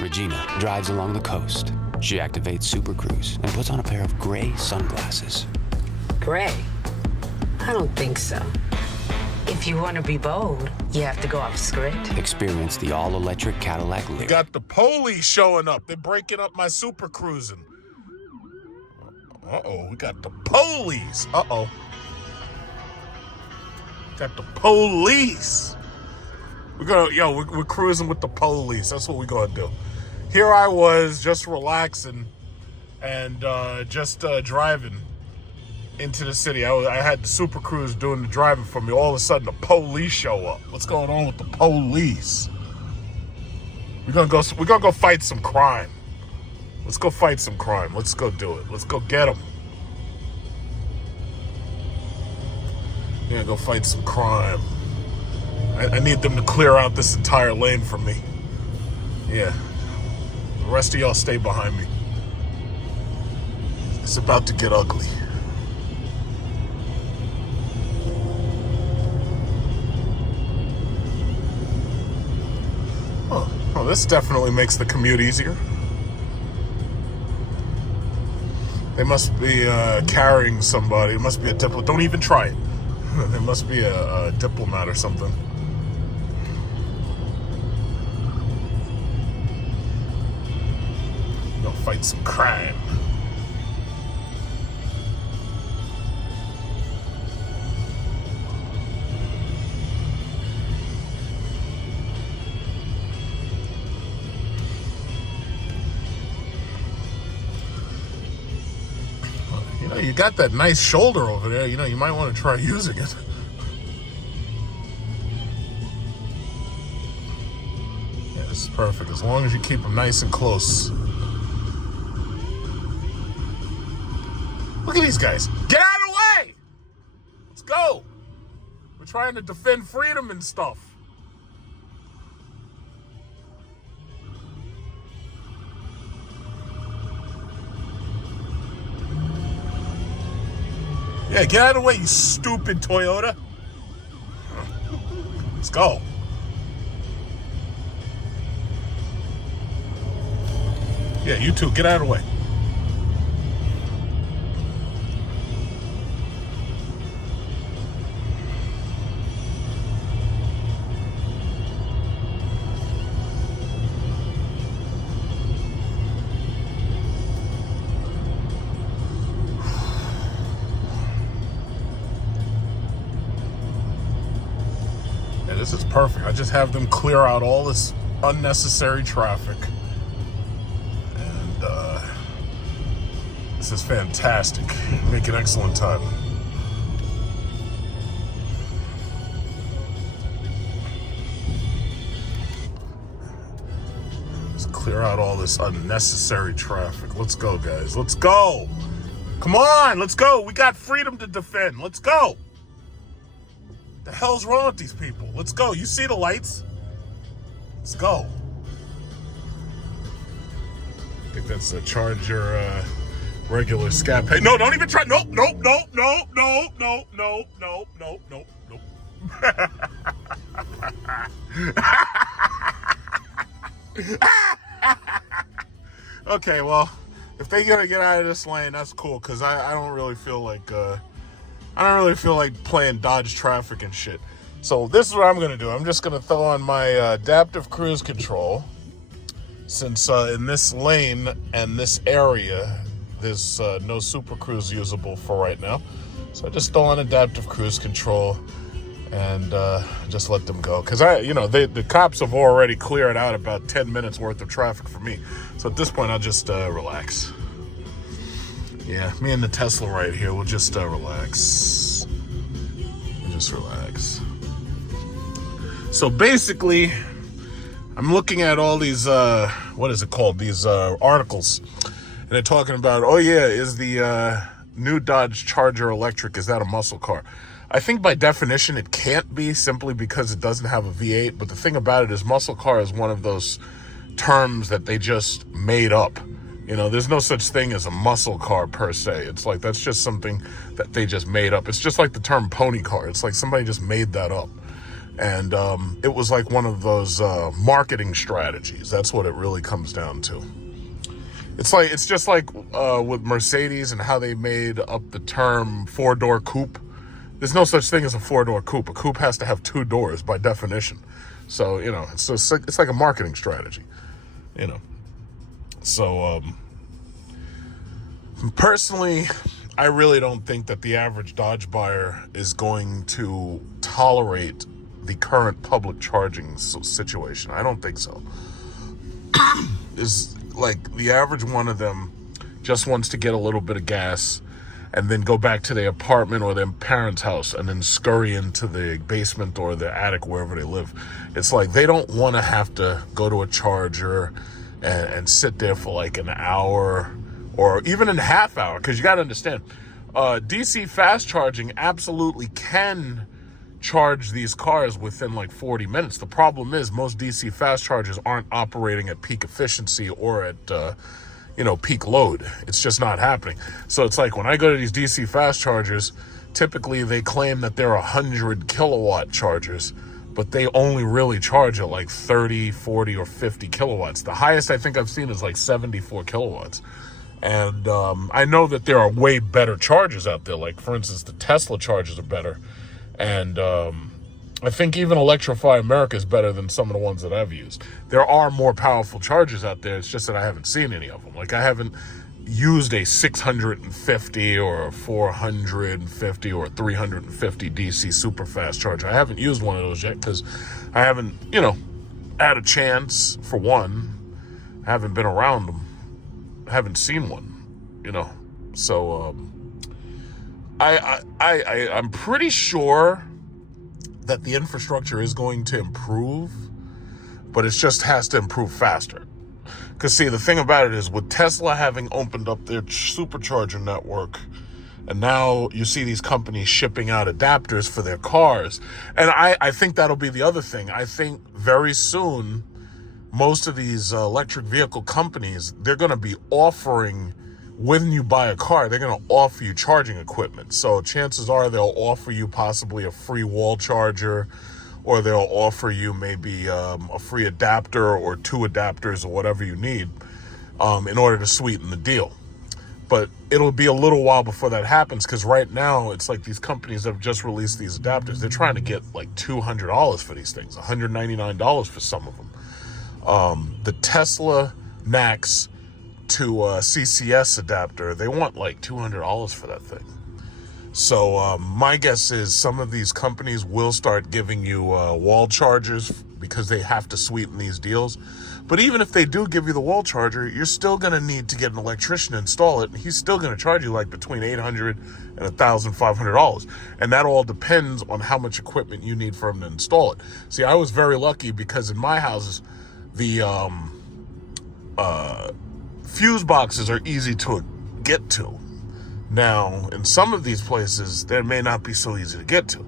Regina drives along the coast. She activates Super Cruise and puts on a pair of gray sunglasses. Gray? I don't think so. If you want to be bold, you have to go off script. Experience the all-electric Cadillac Lyric. Got the police showing up. They're breaking up my Super Cruising. Uh-oh, we got the police. Uh-oh. Got the police. We're cruising with the police. That's what we're gonna do. Here I was just relaxing and just driving into the city. I had the Super Cruise doing the driving for me. All of a sudden, the police show up. What's going on with the police? We're gonna go fight some crime. Let's go fight some crime. Let's go do it. Let's go get them. Yeah, go fight some crime. I need them to clear out this entire lane for me. Yeah. The rest of y'all stay behind me. It's about to get ugly. Oh, this definitely makes the commute easier. They must be carrying somebody. It must be a diplomat. Don't even try it. There must be a diplomat or something. Go fight some crime. You got that nice shoulder over there. You might want to try using it. Yeah, this is perfect. As long as you keep them nice and close. Look at these guys. Get out of the way! Let's go. We're trying to defend freedom and stuff. Yeah, get out of the way, you stupid Toyota. Let's go. Yeah, you too, get out of the way. This is perfect. I just have them clear out all this unnecessary traffic. And this is fantastic. Make an excellent time. Just clear out all this unnecessary traffic. Let's go, guys. Let's go. Come on, let's go. We got freedom to defend. Let's go. The hell's wrong with these people? Let's go. You see the lights? Let's go. I think that's a Charger regular scat pay. No, don't even try. Nope, nope, nope, nope, nope, nope, nope, nope, nope, nope, nope. Okay, well, if they gotta get out of this lane, that's cool, because I don't really feel like playing dodge traffic and shit. So this is what I'm gonna do. I'm just gonna throw on my adaptive cruise control, since in this lane and this area there's no Super Cruise usable for right now. So I just throw on adaptive cruise control and just let them go. Because the cops have already cleared out about 10 minutes worth of traffic for me. So at this point I'll just relax. Yeah, me and the Tesla right here, we'll just relax. We'll just relax. So basically, I'm looking at all these, what is it called? These articles. And they're talking about, oh yeah, is the new Dodge Charger electric, is that a muscle car? I think by definition it can't be, simply because it doesn't have a V8. But the thing about it is muscle car is one of those terms that they just made up. There's no such thing as a muscle car per se. It's like, that's just something that they just made up. It's just like the term pony car. It's like somebody just made that up. And it was like one of those marketing strategies. That's what it really comes down to. It's just like with Mercedes and how they made up the term four-door coupe. There's no such thing as a four-door coupe. A coupe has to have two doors by definition. So, you know, it's like a marketing strategy, you know. So, personally, I really don't think that the average Dodge buyer is going to tolerate the current public charging situation. I don't think so. Is like the average one of them just wants to get a little bit of gas and then go back to their apartment or their parents' house and then scurry into the basement or the attic, wherever they live. It's like they don't want to have to go to a charger and sit there for like an hour or even a half hour. Because you got to understand, DC fast charging absolutely can charge these cars within like 40 minutes. The problem is most DC fast chargers aren't operating at peak efficiency or at peak load. It's just not happening. So it's like when I go to these DC fast chargers, typically they claim that they're 100 kilowatt chargers, but they only really charge at like 30, 40, or 50 kilowatts. The highest I think I've seen is like 74 kilowatts. And I know that there are way better chargers out there. Like, for instance, the Tesla chargers are better. And I think even Electrify America is better than some of the ones that I've used. There are more powerful chargers out there. It's just that I haven't seen any of them. Like, I haven't used a 650 or a 450 or a 350 DC super fast charger. I haven't used one of those yet because I haven't, had a chance, for one. I haven't been around them. I haven't seen one, So, I'm pretty sure that the infrastructure is going to improve, but it just has to improve faster. Because, see, the thing about it is with Tesla having opened up their supercharger network, and now you see these companies shipping out adapters for their cars. And I think that'll be the other thing. I think very soon, most of these electric vehicle companies, they're going to be offering, when you buy a car, they're going to offer you charging equipment. So chances are they'll offer you possibly a free wall charger, or they'll offer you maybe a free adapter or two adapters or whatever you need in order to sweeten the deal. But it'll be a little while before that happens, because right now it's like these companies have just released these adapters. They're trying to get like $200 for these things, $199 for some of them. The Tesla Max to CCS adapter, they want like $200 for that thing. So my guess is some of these companies will start giving you wall chargers because they have to sweeten these deals. But even if they do give you the wall charger, you're still going to need to get an electrician to install it. And he's still going to charge you like between $800 and $1,500. And that all depends on how much equipment you need for him to install it. See, I was very lucky because in my houses, the fuse boxes are easy to get to. Now, in some of these places, they may not be so easy to get to.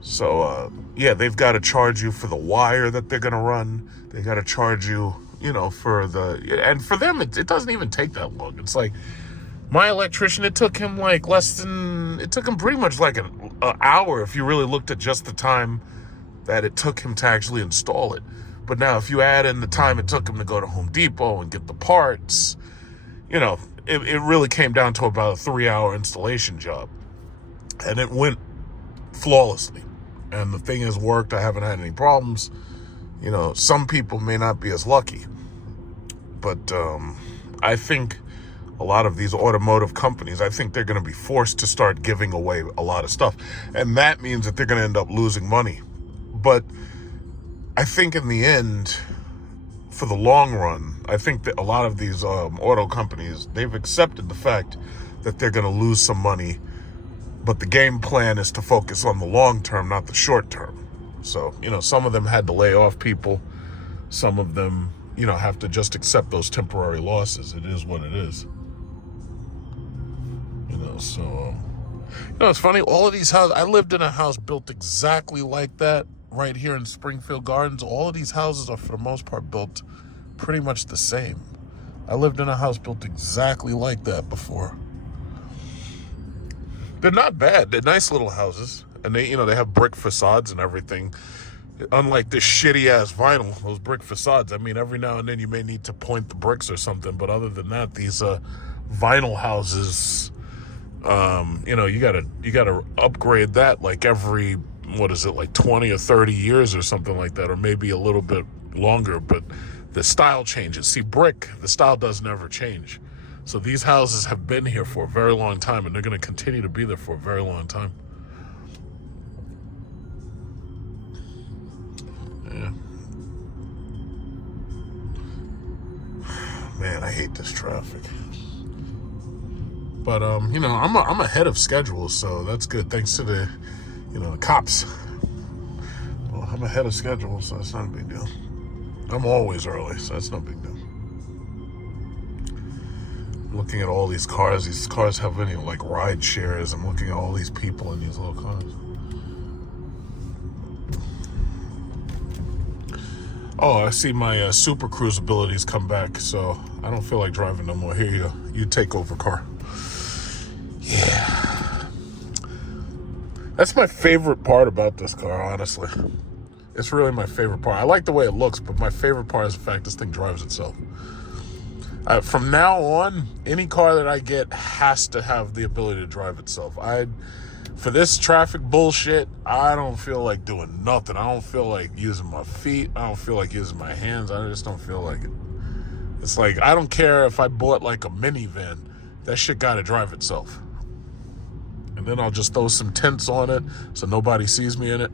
So, they've got to charge you for the wire that they're going to run. They got to charge you, for and for them, it doesn't even take that long. It's like, my electrician, it took him pretty much like an hour if you really looked at just the time that it took him to actually install it. But now, if you add in the time it took him to go to Home Depot and get the parts, it really came down to about a 3-hour installation job. And it went flawlessly. And the thing has worked. I haven't had any problems. Some people may not be as lucky. But I think a lot of these automotive companies, I think they're going to be forced to start giving away a lot of stuff. And that means that they're going to end up losing money. But I think in the end, for the long run, I think that a lot of these auto companies, they've accepted the fact that they're going to lose some money, but the game plan is to focus on the long term, not the short term. So, some of them had to lay off people. Some of them, have to just accept those temporary losses. It is what it is. So, it's funny, all of these houses, I lived in a house built exactly like that right here in Springfield Gardens. All of these houses are, for the most part, built pretty much the same. I lived in a house built exactly like that before. They're not bad. They're nice little houses. and they have brick facades and everything. Unlike this shitty ass vinyl, those brick facades. I mean, every now and then you may need to point the bricks or something, but other than that, these vinyl houses, you gotta upgrade that like every, what is it, like 20 or 30 years or something like that, or maybe a little bit longer. But the style changes. See, brick, the style does never change. So these houses have been here for a very long time, and they're going to continue to be there for a very long time. Yeah. Man, I hate this traffic. But I'm ahead of schedule, so that's good. Thanks to the cops. Well, I'm ahead of schedule, so it's not a big deal. I'm always early, so that's no big deal. I'm looking at all these cars. These cars have any like ride shares. I'm looking at all these people in these little cars. Oh, I see my Super Cruise abilities come back, so I don't feel like driving no more. Here you go. You take over, car. Yeah. That's my favorite part about this car, honestly. It's really my favorite part. I like the way it looks, but my favorite part is the fact this thing drives itself. From now on, any car that I get has to have the ability to drive itself. For this traffic bullshit, I don't feel like doing nothing. I don't feel like using my feet. I don't feel like using my hands. I just don't feel like it. It's like, I don't care if I bought like a minivan. That shit gotta drive itself. And then I'll just throw some tents on it so nobody sees me in it.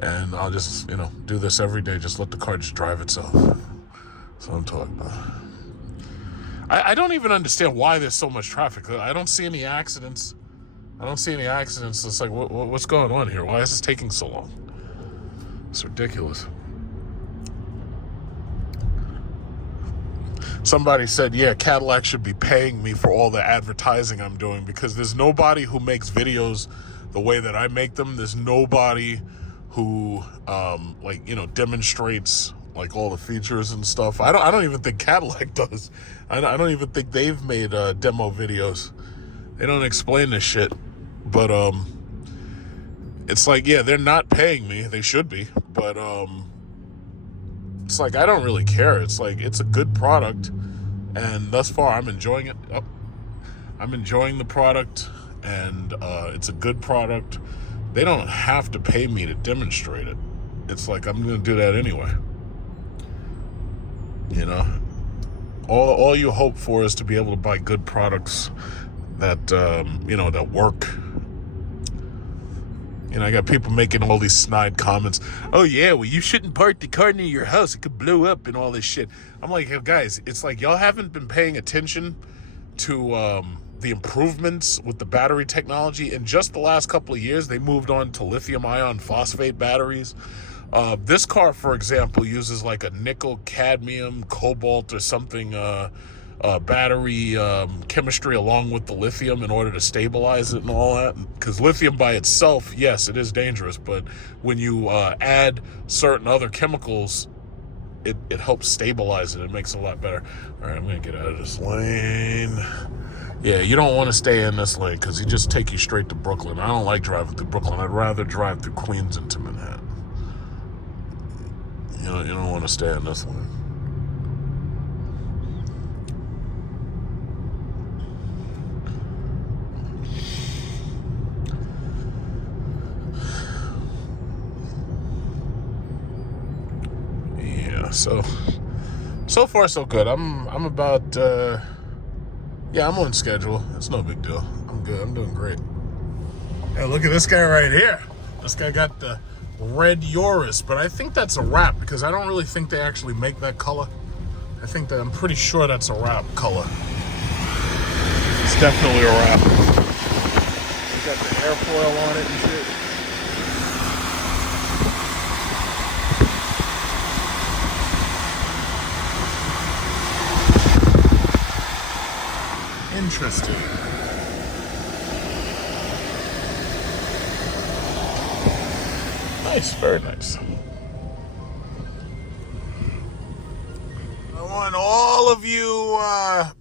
And I'll just, do this every day. Just let the car just drive itself. That's what I'm talking about. I don't even understand why there's so much traffic. I don't see any accidents. It's like, what's going on here? Why is this taking so long? It's ridiculous. Somebody said, yeah, Cadillac should be paying me for all the advertising I'm doing, because there's nobody who makes videos the way that I make them. There's nobody who, demonstrates like all the features and stuff. I don't even think Cadillac does. I don't even think they've made demo videos. They don't explain this shit. But it's like, yeah, they're not paying me. They should be. But it's like, I don't really care. It's like, it's a good product, and thus far I'm enjoying it. I'm enjoying the product, and it's a good product. They don't have to pay me to demonstrate it. It's like, I'm going to do that anyway. All you hope for is to be able to buy good products that, that work. I got people making all these snide comments. Oh, yeah, well, you shouldn't park the car near your house. It could blow up and all this shit. I'm like, hey, guys, it's like y'all haven't been paying attention to the improvements with the battery technology. In just the last couple of years, they moved on to lithium ion phosphate batteries. This car, for example, uses like a nickel, cadmium, cobalt or something battery chemistry along with the lithium in order to stabilize it and all that. Because lithium by itself, yes, it is dangerous, but when you add certain other chemicals, it helps stabilize it. It makes it a lot better. All right, I'm going to get out of this lane. Yeah, you don't want to stay in this lane because you just take you straight to Brooklyn. I don't like driving through Brooklyn. I'd rather drive through Queens into Manhattan. You don't want to stay in this lane. Yeah, so far so good. I'm about I'm on schedule. It's no big deal. I'm good. I'm doing great. Yeah, look at this guy right here. This guy got the red Urus, but I think that's a wrap because I don't really think they actually make that color. I'm pretty sure that's a wrap color. It's definitely a wrap. They got the airfoil on it and shit. Interesting. Nice, very nice. I want all of you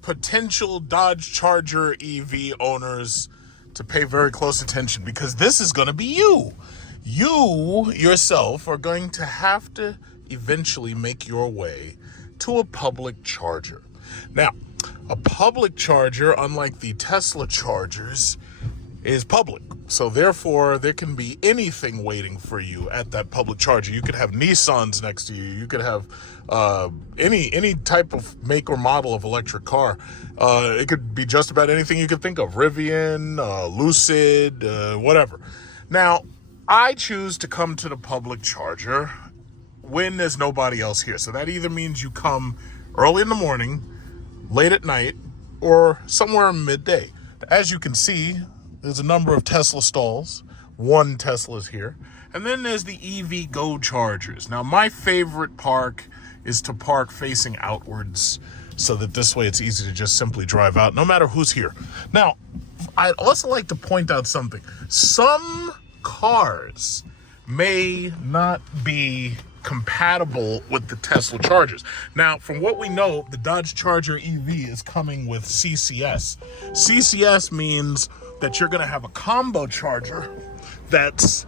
potential Dodge Charger EV owners to pay very close attention, because this is going to be you. You yourself are going to have to eventually make your way to a public charger. Now, a public charger, unlike the Tesla chargers, is public. So therefore, there can be anything waiting for you at that public charger. You could have Nissans next to you. You could have any type of make or model of electric car. It could be just about anything you could think of. Rivian, Lucid, whatever. Now, I choose to come to the public charger when there's nobody else here. So that either means you come early in the morning, late at night, or somewhere in midday. As you can see, there's a number of Tesla stalls. One Tesla is here. And then there's the EV Go chargers. Now, my favorite park is to park facing outwards, so that this way it's easy to just simply drive out, no matter who's here. Now, I'd also like to point out something. Some cars may not be compatible with the Tesla chargers. Now, from what we know, the Dodge Charger EV is coming with CCS. CCS means that you're going to have a combo charger that's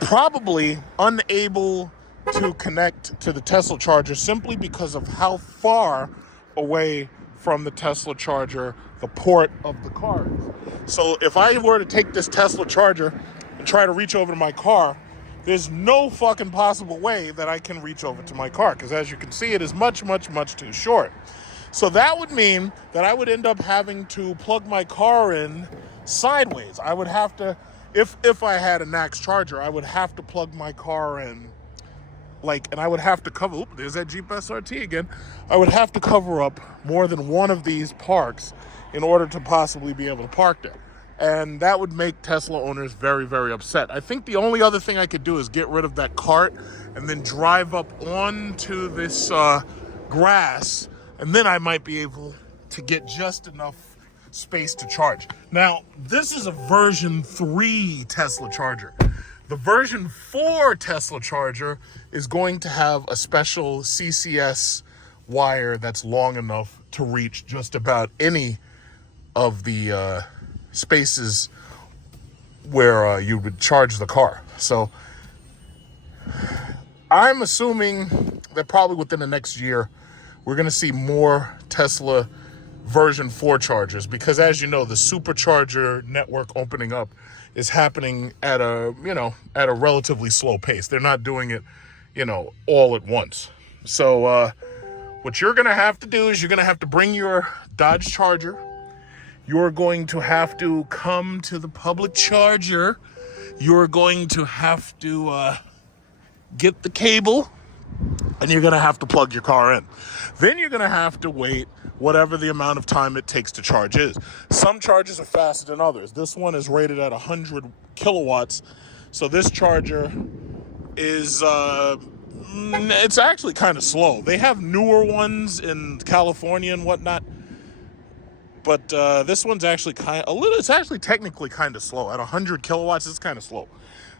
probably unable to connect to the Tesla charger simply because of how far away from the Tesla charger the port of the car is. So if I were to take this Tesla charger and try to reach over to my car, there's no fucking possible way that I can reach over to my car, because as you can see, it is much, much, much too short. So that would mean that I would end up having to plug my car in sideways. I would have to, if I had a NACS charger, I would have to plug my car in and I would have to cover, there's that Jeep SRT again. I would have to cover up more than one of these parks in order to possibly be able to park there. And that would make Tesla owners very, very upset. I think the only other thing I could do is get rid of that cart and then drive up onto this grass, and then I might be able to get just enough space to charge. Now, this is a version 3 Tesla charger. The version 4 Tesla charger is going to have a special CCS wire that's long enough to reach just about any of the spaces where you would charge the car. So I'm assuming that probably within the next year, we're going to see more Tesla version 4 chargers, because as you know, the supercharger network opening up is happening at a relatively slow pace. They're not doing it, all at once. So what you're going to have to do is you're going to have to bring your Dodge Charger. You're going to have to come to the public charger. You're going to have to get the cable, and you're going to have to plug your car in. Then you're going to have to wait whatever the amount of time it takes to charge is. Some chargers are faster than others. This one is rated at 100 kilowatts. So this charger is, it's actually kind of slow. They have newer ones in California and whatnot, but this one's actually it's actually technically kind of slow. At 100 kilowatts, it's kind of slow.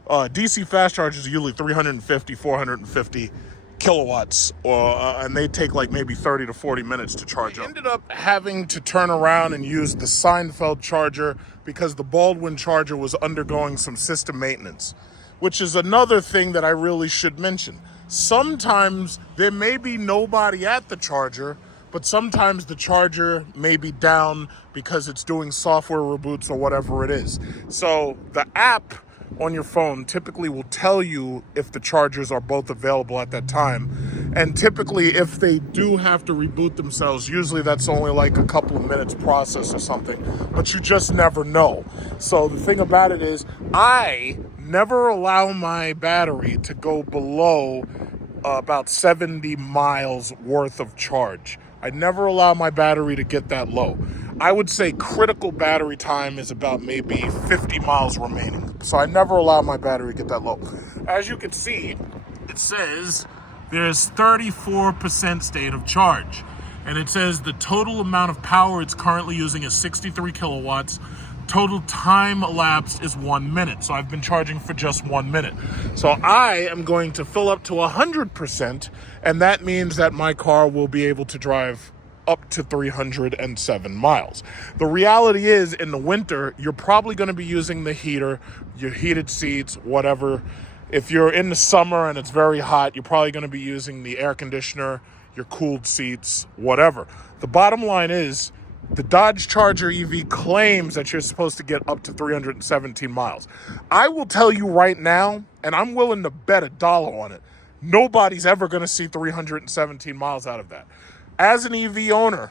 DC fast chargers are usually 350, 450 kilowatts, and they take like maybe 30 to 40 minutes to charge up. I ended up having to turn around and use the Seinfeld charger because the Baldwin charger was undergoing some system maintenance, which is another thing that I really should mention. Sometimes there may be nobody at the charger, but sometimes the charger may be down because it's doing software reboots or whatever it is. So the app on your phone typically will tell you if the chargers are both available at that time. And typically, if they do have to reboot themselves, usually that's only like a couple of minutes process or something, but you just never know. So the thing about it is, I never allow my battery to go below about 70 miles worth of charge. I never allow my battery to get that low. I would say critical battery time is about maybe 50 miles remaining. So I never allow my battery to get that low. As you can see, it says there's 34% state of charge. And it says the total amount of power it's currently using is 63 kilowatts. Total time elapsed is 1 minute. So I've been charging for just 1 minute. So I am going to fill up to 100%. And that means that my car will be able to drive up to 307 miles. The reality is, in the winter, you're probably going to be using the heater, your heated seats, whatever. If you're in the summer and it's very hot, you're probably going to be using the air conditioner, your cooled seats, whatever. The bottom line is, the Dodge Charger EV claims that you're supposed to get up to 317 miles. I will tell you right now, and I'm willing to bet $1 on it, nobody's ever going to see 317 miles out of that. As an EV owner,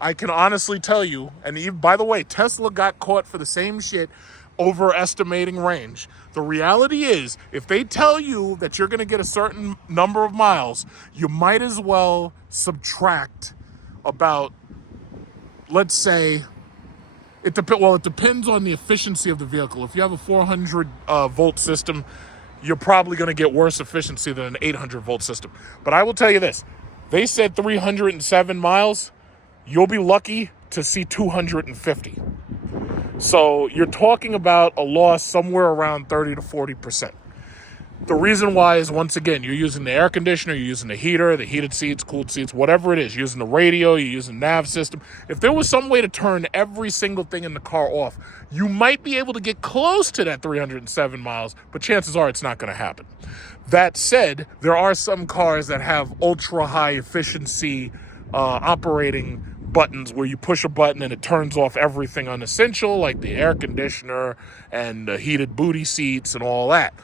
I can honestly tell you, and even, by the way, Tesla got caught for the same shit, overestimating range. The reality is, if they tell you that you're going to get a certain number of miles, you might as well subtract about, let's say, it depends on the efficiency of the vehicle. If you have a 400 volt system, you're probably going to get worse efficiency than an 800 volt system. But I will tell you this, they said 307 miles, you'll be lucky to see 250. So you're talking about a loss somewhere around 30 to 40%. The reason why is, once again, you're using the air conditioner, you're using the heater, the heated seats, cooled seats, whatever it is. You're using the radio, you're using the nav system. If there was some way to turn every single thing in the car off, you might be able to get close to that 307 miles, but chances are it's not going to happen. That said, there are some cars that have ultra high efficiency operating buttons where you push a button and it turns off everything unessential, like the air conditioner and the heated booty seats and all that.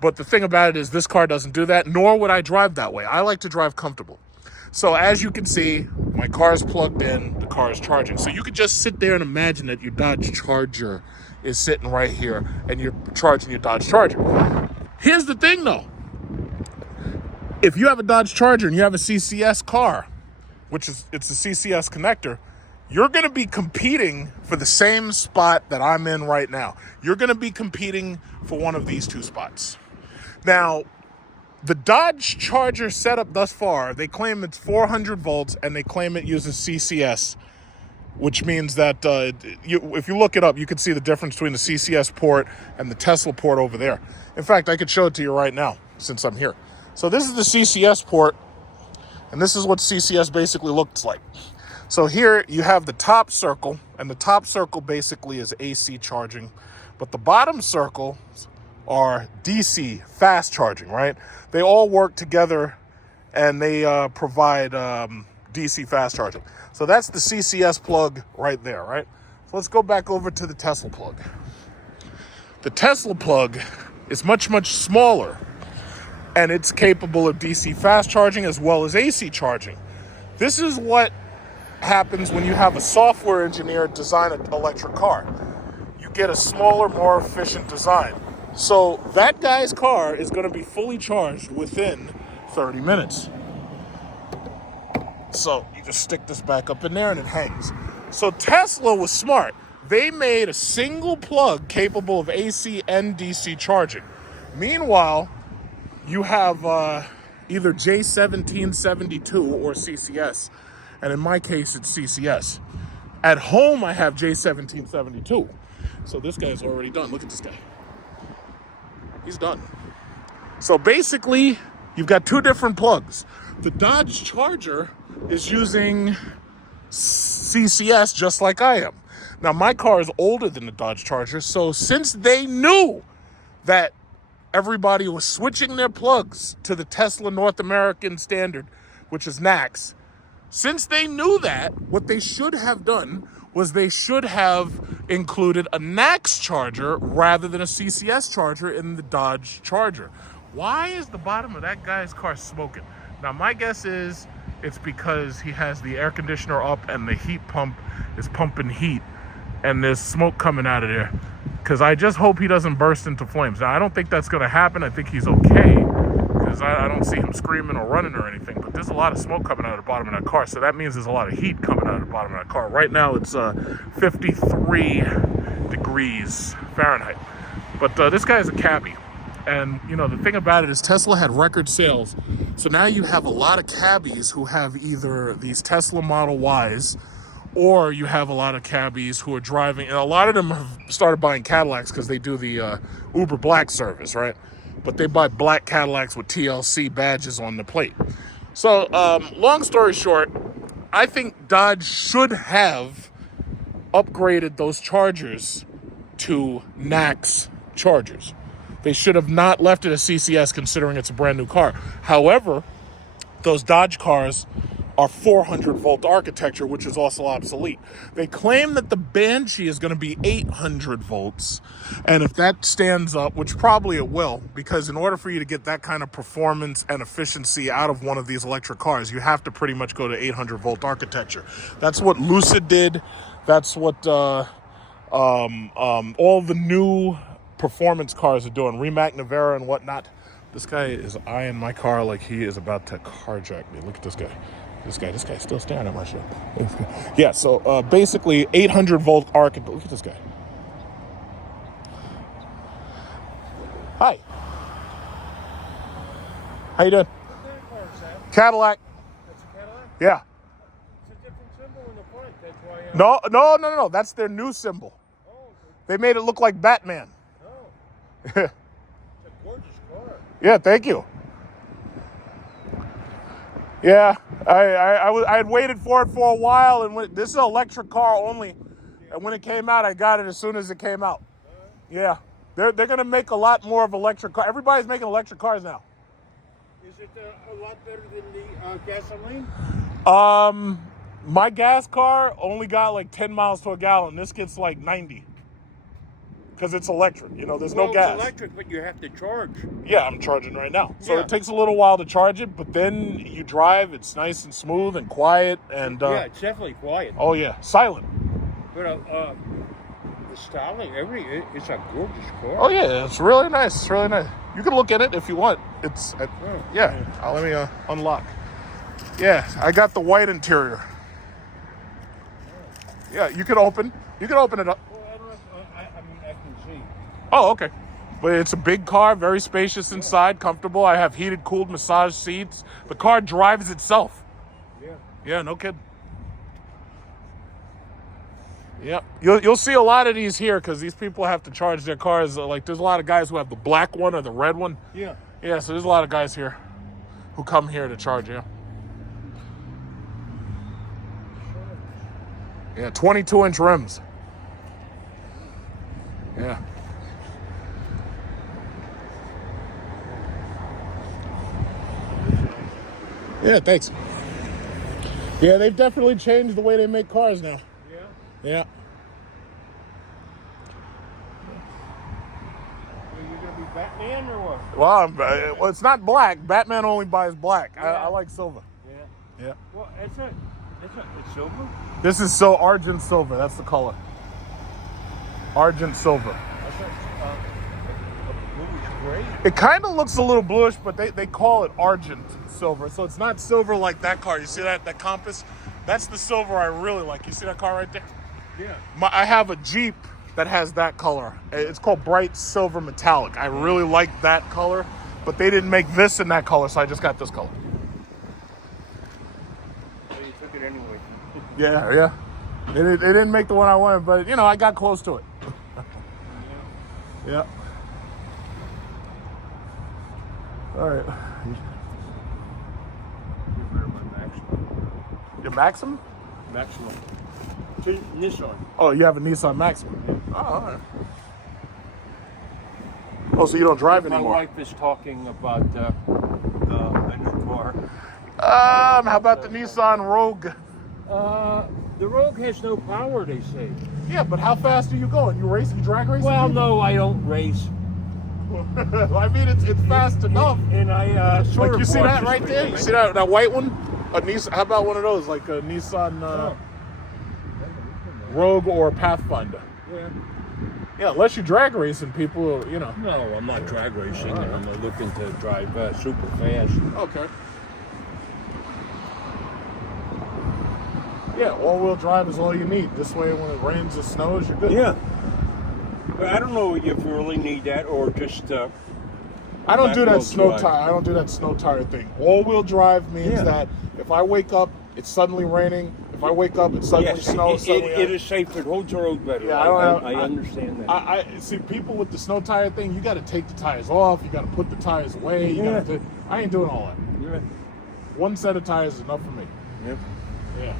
But the thing about it is, this car doesn't do that, nor would I drive that way. I like to drive comfortable. So as you can see, my car is plugged in, the car is charging. So you could just sit there and imagine that your Dodge Charger is sitting right here and you're charging your Dodge Charger. Here's the thing though. If you have a Dodge Charger and you have a CCS car, it's a CCS connector, you're going to be competing for the same spot that I'm in right now. You're going to be competing for one of these two spots. Now, the Dodge Charger setup thus far, they claim it's 400 volts and they claim it uses CCS, which means that if you look it up, you can see the difference between the CCS port and the Tesla port over there. In fact, I could show it to you right now since I'm here. So this is the CCS port, and this is what CCS basically looks like. So here you have the top circle, and the top circle basically is AC charging, but the bottom circle are DC fast charging, right? They all work together and they provide DC fast charging. So that's the CCS plug right there, right? So let's go back over to the Tesla plug. The Tesla plug is much, much smaller, and it's capable of DC fast charging as well as AC charging. This is what happens when you have a software engineer design an electric car. You get a smaller, more efficient design. So that guy's car is going to be fully charged within 30 minutes. So you just stick this back up in there and it hangs. So Tesla was smart. They made a single plug capable of AC and DC charging. Meanwhile, you have either J1772 or CCS. And in my case, it's CCS. At home, I have J1772. So this guy's already done. Look at this guy. He's done. So basically, you've got two different plugs. The Dodge Charger is using CCS just like I am. Now, my car is older than the Dodge Charger, so since they knew that everybody was switching their plugs to the Tesla North American standard, which is NACS, since they knew that, what they should have done was they should have included a NACS charger rather than a CCS charger in the Dodge Charger. Why is the bottom of that guy's car smoking? Now, my guess is it's because he has the air conditioner up and the heat pump is pumping heat and there's smoke coming out of there. Because I just hope he doesn't burst into flames. Now, I don't think that's going to happen. I think he's okay, because I don't see him screaming or running or anything. But there's a lot of smoke coming out of the bottom of that car, so that means there's a lot of heat coming out of the bottom of that car. Right now, it's 53 degrees Fahrenheit. But this guy is a cabbie. And, you know, the thing about it is Tesla had record sales. So now you have a lot of cabbies who have either these Tesla Model Ys, or you have a lot of cabbies who are driving, and a lot of them have started buying Cadillacs because they do the Uber Black service, right? But they buy black Cadillacs with TLC badges on the plate. So long story short, I think Dodge should have upgraded those Chargers to NACS Chargers. They should have not left it a CCS considering it's a brand new car. However, those Dodge cars are 400 volt architecture, which is also obsolete. They claim that the Banshee is going to be 800 volts. And if that stands up, which probably it will, because in order for you to get that kind of performance and efficiency out of one of these electric cars, you have to pretty much go to 800 volt architecture. That's what Lucid did. That's what all the new performance cars are doing, Rimac Navara and whatnot. This guy is eyeing my car like he is about to carjack me. Look at this guy. This guy's still staring at my shit. Yeah, so basically 800 volt arc. Look at this guy. Hi. How you doing? Cadillac. That's a Cadillac? Yeah. It's a different symbol in the front. That's why. No. That's their new symbol. Oh, They made it look like Batman. oh. It's a gorgeous car. Yeah, thank you. Yeah, I had waited for it for a while, and this is an electric car only. And when it came out, I got it as soon as it came out. Yeah, they're gonna make a lot more of electric cars. Everybody's making electric cars now. Is it a lot better than the gasoline? My gas car only got like 10 miles to a gallon. This gets like 90. Because it's electric, there's no gas. It's electric, but you have to charge. Yeah, I'm charging right now. So Yeah. it takes a little while to charge it, but then you drive, it's nice and smooth and quiet. And Yeah, it's definitely quiet. oh yeah, silent. But the styling, it's a gorgeous car. Oh yeah, it's really nice. It's really nice. You can look at it if you want. It's yeah. Let me unlock. Yeah, I got the white interior. Yeah, you can open it up. Well, I don't know. I can see. Oh, okay. But it's a big car, very spacious inside, comfortable. I have heated, cooled, massage seats. The car drives itself. Yeah. Yeah, no kidding. Yep. You'll see a lot of these here because these people have to charge their cars. Like, there's a lot of guys who have the black one or the red one. Yeah. Yeah, so there's a lot of guys here who come here to charge, yeah. Yeah, 22-inch rims. Yeah. Yeah, thanks. Yeah, they've definitely changed the way they make cars now. Yeah. Yeah. Are you gonna be Batman or what? Well, it's not black. Batman only buys black. I like silver. Yeah. Yeah. Well, it's silver. This is argent silver. That's the color. Argent silver. Bluish gray. It kind of looks a little bluish, but they call it argent silver. So it's not silver like that car. You see that Compass? That's the silver I really like. You see that car right there? Yeah. I have a Jeep that has that color. It's called bright silver metallic. I really like that color, but they didn't make this in that color, so I just got this color. So you took it anyway. Yeah. They didn't make the one I wanted, but I got close to it. Yeah. All right. Your Maxim? Maximum. To Nissan. Oh, you have a Nissan Maxim. Oh, all right. Oh, so you don't drive My anymore? wife is talking about a new car. How about the Nissan Rogue? The Rogue has no power, they say. Yeah, but how fast are you going? You racing, drag racing? Well, no, I don't race. I mean, it's fast enough. And I sort Like, of you see that watch right this there? thing. You see that white one? A Nissan. How about one of those, like a Nissan Rogue or Pathfinder? Yeah. Yeah, unless you drag racing, people, No, I'm not drag racing. I'm not looking to drive super fast. Okay. Yeah, all-wheel drive is all you need. This way, when it rains or snows, you're good. Yeah. But I don't know if you really need that or just. I don't do that back-wheel snow drive. tire. I don't do that snow tire thing. All-wheel drive means Yeah. that if I wake up, it's suddenly raining. If I wake up, it's suddenly Yes, snows. it is safe. It holds the road better. Yeah, I understand that. I see people with the snow tire thing. You got to take the tires off. You got to put the tires away. Yeah. I ain't doing all that. Yeah. One set of tires is enough for me. Yep. Yeah.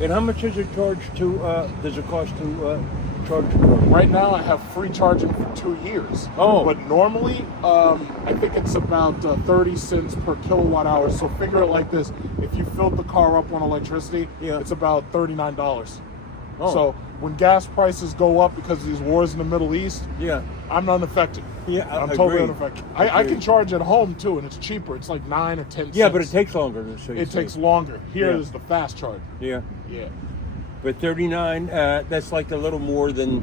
And how much does it charge to? Does it cost to charge your car? Right now, I have free charging for 2 years. Oh. But normally, I think it's about 30 cents per kilowatt hour. So figure it like this: if you filled the car up on electricity, Yeah. it's about $39. Oh. So when gas prices go up because of these wars in the Middle East, Yeah. I'm unaffected. Yeah, I'm totally agreed. unaffected. I can charge at home too, and it's cheaper. It's like 9 or 10 cents. Yeah, but it takes longer. So you It say. takes longer. Here Yeah. is the fast charge. Yeah. Yeah. But 39, that's like a little more than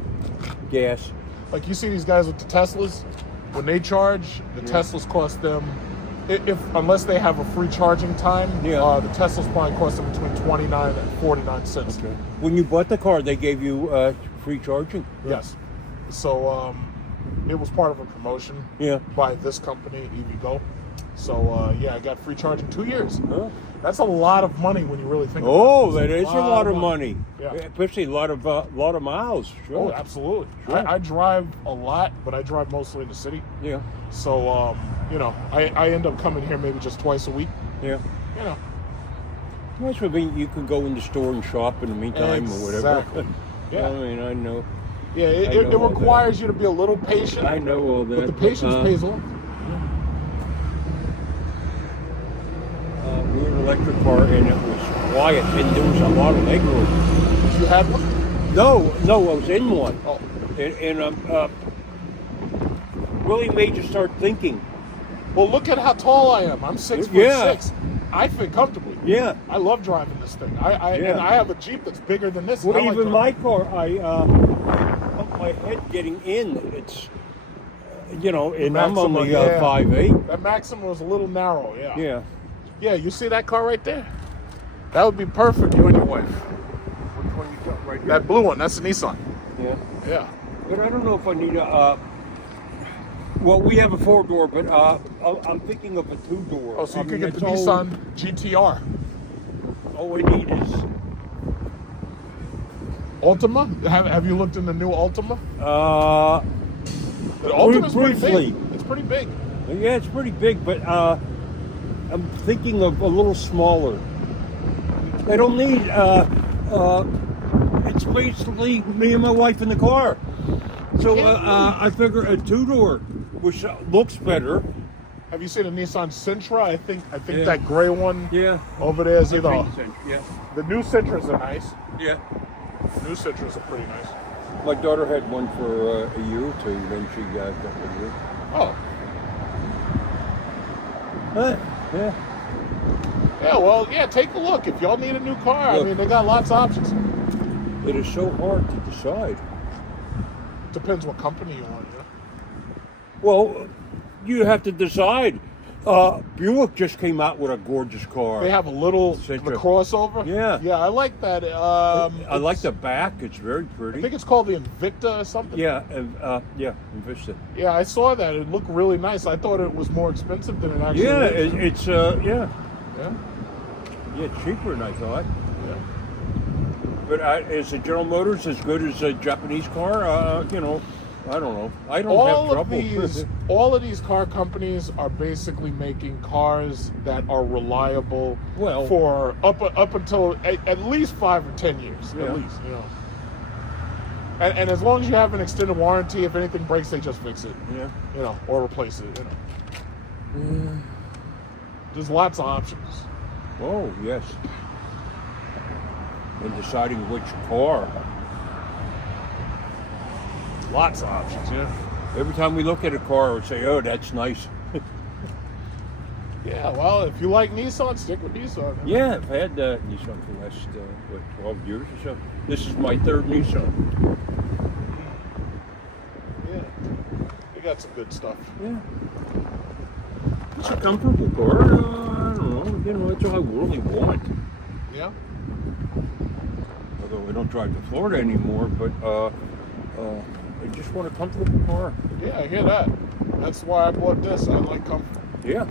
gas. Like you see these guys with the Teslas, when they charge, the Teslas cost them, if unless they have a free charging time, Yeah. the Teslas probably cost them between 29 and 49 cents. Okay. When you bought the car, they gave you free charging? Yes. So it was part of a promotion Yeah. by this company, EVgo. So yeah, I got free charging 2 years. Huh? That's a lot of money when you really think about Oh, it. that is a lot of money. Yeah. Especially a lot of miles. Sure. Oh, absolutely. Sure. I drive a lot, but I drive mostly in the city. Yeah. So, you know, I end up coming here maybe just twice a week. Yeah. You know, That's what I mean. You can go in the store and shop in the meantime or whatever. Exactly. Yeah. I mean, I know. yeah, I it know all requires you to be a little patient. I know all that. But the patience pays off. We were in an electric car and it was quiet and there was a lot of legroom. You had one? No, I was in one. Oh, And really made you start thinking. well, look at how tall I am. I'm 6'6". Yeah. I fit comfortably. Yeah. I love driving this thing. And Yeah. I have a Jeep that's bigger than this. Well, I like even my driving. car, I bump my head getting in. It's, and I'm Maxima, only yeah. 5'8". That Maxima was a little narrow. Yeah. Yeah. Yeah. You see that car right there? That would be perfect. You and your wife. Which one you got right here? That blue one. That's a Nissan. Yeah. Yeah. But I don't know if I need a. Well, we have a 4-door, but I'm thinking of a 2-door. Oh, so you could get the that's Nissan GTR. All we need is. Altima? Have you looked in the new Altima? The Briefly. Altima's pretty big. It's pretty big. Yeah, it's pretty big, but I'm thinking of a little smaller. I don't need. It's basically me and my wife in the car. So I figure a 2-door, which looks better. Have you seen a Nissan Sentra? I think Yeah. that gray one Yeah. over there is either. Yeah. The new Sentras are nice. Yeah. The new Sentras are pretty nice. My daughter had one for a year or two, then she got with it. Oh, Yeah. yeah. Well, yeah. Take a look. If y'all need a new car, I Look. mean, they got lots of options. It is so hard to decide. Depends what company you want. Yeah. Well, you have to decide. Buick just came out with a gorgeous car. They have a little Sentra. the crossover. Yeah. Yeah, I like that. I like the back. It's very pretty. I think it's called the Invicta or something. Yeah, Vista. Yeah, I saw that. It looked really nice. I thought it was more expensive than it actually Yeah, is. it's Yeah. yeah, cheaper than I thought. Yeah. But is the General Motors as good as a Japanese car? I don't know. I don't have trouble. All of these car companies are basically making cars that are reliable Well- for up until at least 5 or 10 years, Yeah. at least, And as long as you have an extended warranty, if anything breaks, they just fix it, Yeah. or replace it, There's lots of options. Oh yes. And deciding which car. Lots of options, yeah. Every time we look at a car, we say, "Oh, that's nice." Yeah, well, if you like Nissan, stick with Nissan. Yeah, I've had Nissan for the last 12 years or so. This is my 3rd Nissan. Yeah. They got some good stuff. Yeah. It's a comfortable car. I don't know. It's all I really want. Yeah. Although I don't drive to Florida anymore, but I just want a comfortable car. Yeah, I hear that. That's why I bought this. I like comfort. Yeah.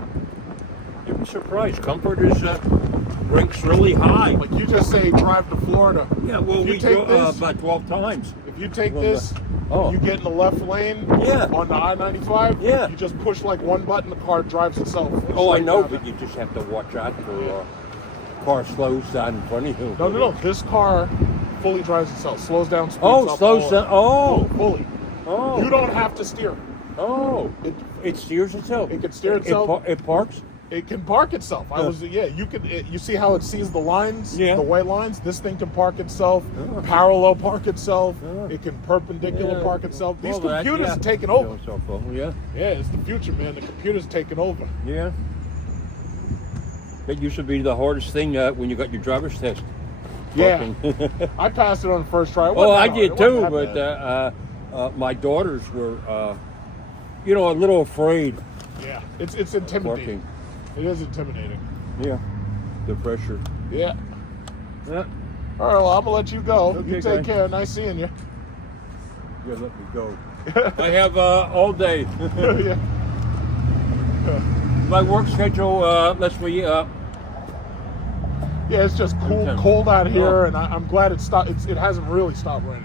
You'd be surprised. Comfort is ranks really high. Like you just say, drive to Florida. Yeah, well, If you we take drove this- about 12 times. If you take Well, this, oh. you get in the left lane Yeah. on the I-95. Yeah. You just push like one button, the car drives itself. Oh, I Straight know, down but you just have to watch out for car slows down in front of you. No. This car fully drives itself. Slows down, speeds Oh, up. slows down. Oh. Fully. Oh. You don't have to steer. Oh. It steers itself. It can steer itself. It parks? It can park itself. You can. You see how it sees the lines, Yeah. the white lines. This thing can park itself, Oh. parallel park itself. Oh. It can perpendicular Yeah. park itself. These Well, computers yeah. are taking over. Yeah. Yeah, it's the future, man. The computers taking over. Yeah. That used to be the hardest thing when you got your driver's test. Yeah. Parking. I passed it on the first try. It Oh, wasn't I that hard. did It too, wasn't that but my daughters were, a little afraid. bad. Yeah, it's intimidating. Parking. It is intimidating. Yeah. The pressure. Yeah. Yeah. All right, well, I'm gonna let you go. Okay, You take guys. care. Nice seeing you. Yeah, let me go. I have all day. Yeah. My work schedule lets me. Yeah, it's just Okay. cold out here, Oh. and I'm glad it stopped. It hasn't really stopped raining.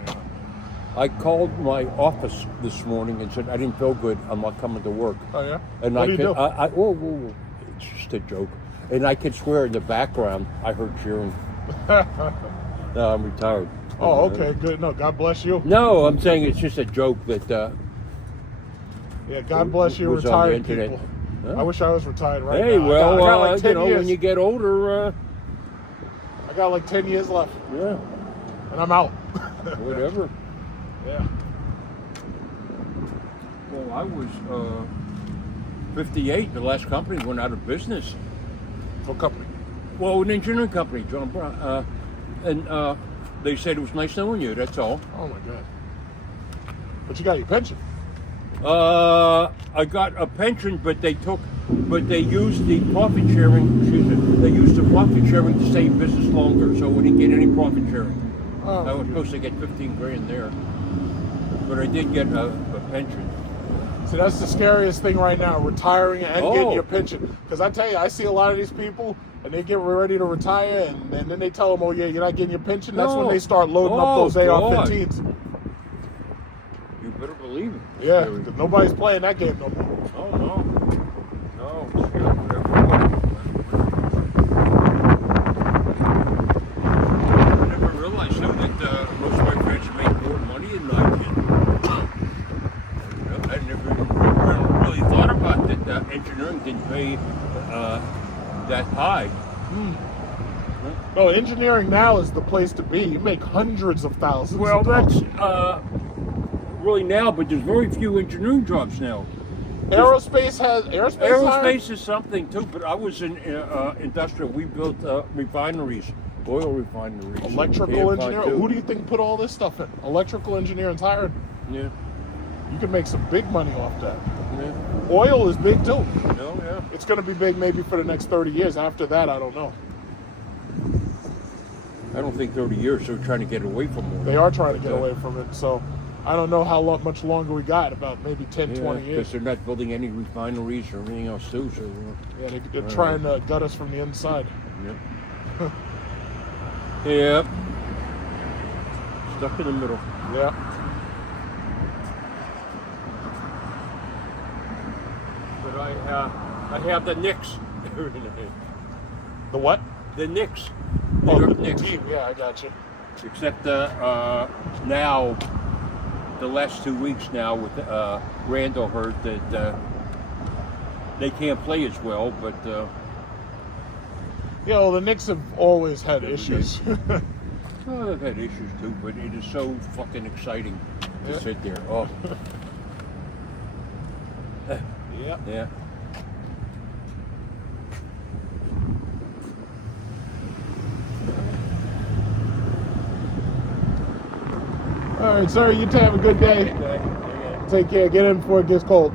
I called my office this morning and said I didn't feel good. I'm not coming to work. Oh yeah. And What I do you could, do? whoa, it's just a joke. And I could swear in the background I heard cheering. No, I'm retired. Oh, okay, good. No, God bless you. No, I'm saying it's just a joke that. Yeah, God bless you, was on the retired internet. people. Huh? I wish I was retired right Hey, now. well, I got like 10 years. when you get older, I got like 10 years left, yeah, and I'm out. whatever. Yeah. Well, I was 58. The last company went out of business. What company? Well, an engineering company, John Brown, and they said it was nice knowing you. That's all. Oh my God. But you got your pension. I got a pension, but they used the profit sharing. Excuse me. They used the profit sharing to stay in business longer, so we didn't get any profit sharing. Oh, I was supposed to get 15 grand there, but I did get a pension. So that's the scariest thing right now, retiring and getting Oh. your pension. Because I tell you, I see a lot of these people, and they get ready to retire, and then they tell them, oh yeah, you're not getting your pension. That's when No. they start loading up Oh, those God. AR-15s. You better believe it. Yeah, because nobody's playing that game no more. Oh no. No. It's I never realized though that most of my friends make more money than I did. I never really thought about that. Engineering didn't pay that high. No, engineering now is the place to be. You make hundreds of thousands. Well, of dollars. that's really now, but there's very few engineering jobs now. Aerospace has Aerospace is something too, but I was in industrial. We built refineries, oil refineries. electrical engineer. PART2. Who do you think put all this stuff in? Electrical engineering's hired. Yeah, You can make some big money off that. yeah, Oil is big too. no, yeah. It's going to be big maybe for the next 30 years. After that, I don't know. I don't think 30 years. They're trying to get away from oil. They are trying to get away from it. So I don't know how much longer we got. About maybe 10, 20 because years. they're not building any refineries or anything else too. So Yeah, they're trying to gut us from the inside. yep. Yep. Stuck in the middle. Yeah. But I have the Knicks. The what? The Knicks. Oh, New York the Knicks. team. Yeah, I got you. Except now, the last 2 weeks now with Randall heard that they can't play as well, but Yeah, well, the Knicks have always had issues. well, they've had issues too. But it is so fucking exciting to Yeah. sit there. Oh, Yeah. yeah. All right, sir. You have a good day. Take care. Get in before it gets cold.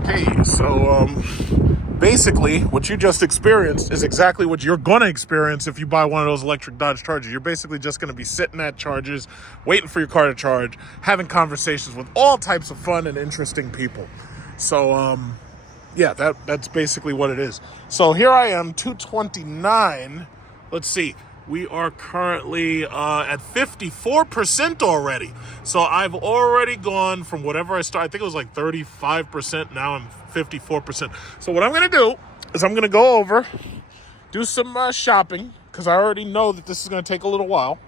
Okay, so basically what you just experienced is exactly what you're going to experience if you buy one of those electric Dodge Chargers. You're basically just going to be sitting at chargers, waiting for your car to charge, having conversations with all types of fun and interesting people. So yeah, that's basically what it is. So here I am, 229. Let's see. We are currently at 54% already. So I've already gone from whatever I started. I think it was like 35%. Now I'm 54%. So what I'm going to do is I'm going to go over, do some shopping, because I already know that this is going to take a little while.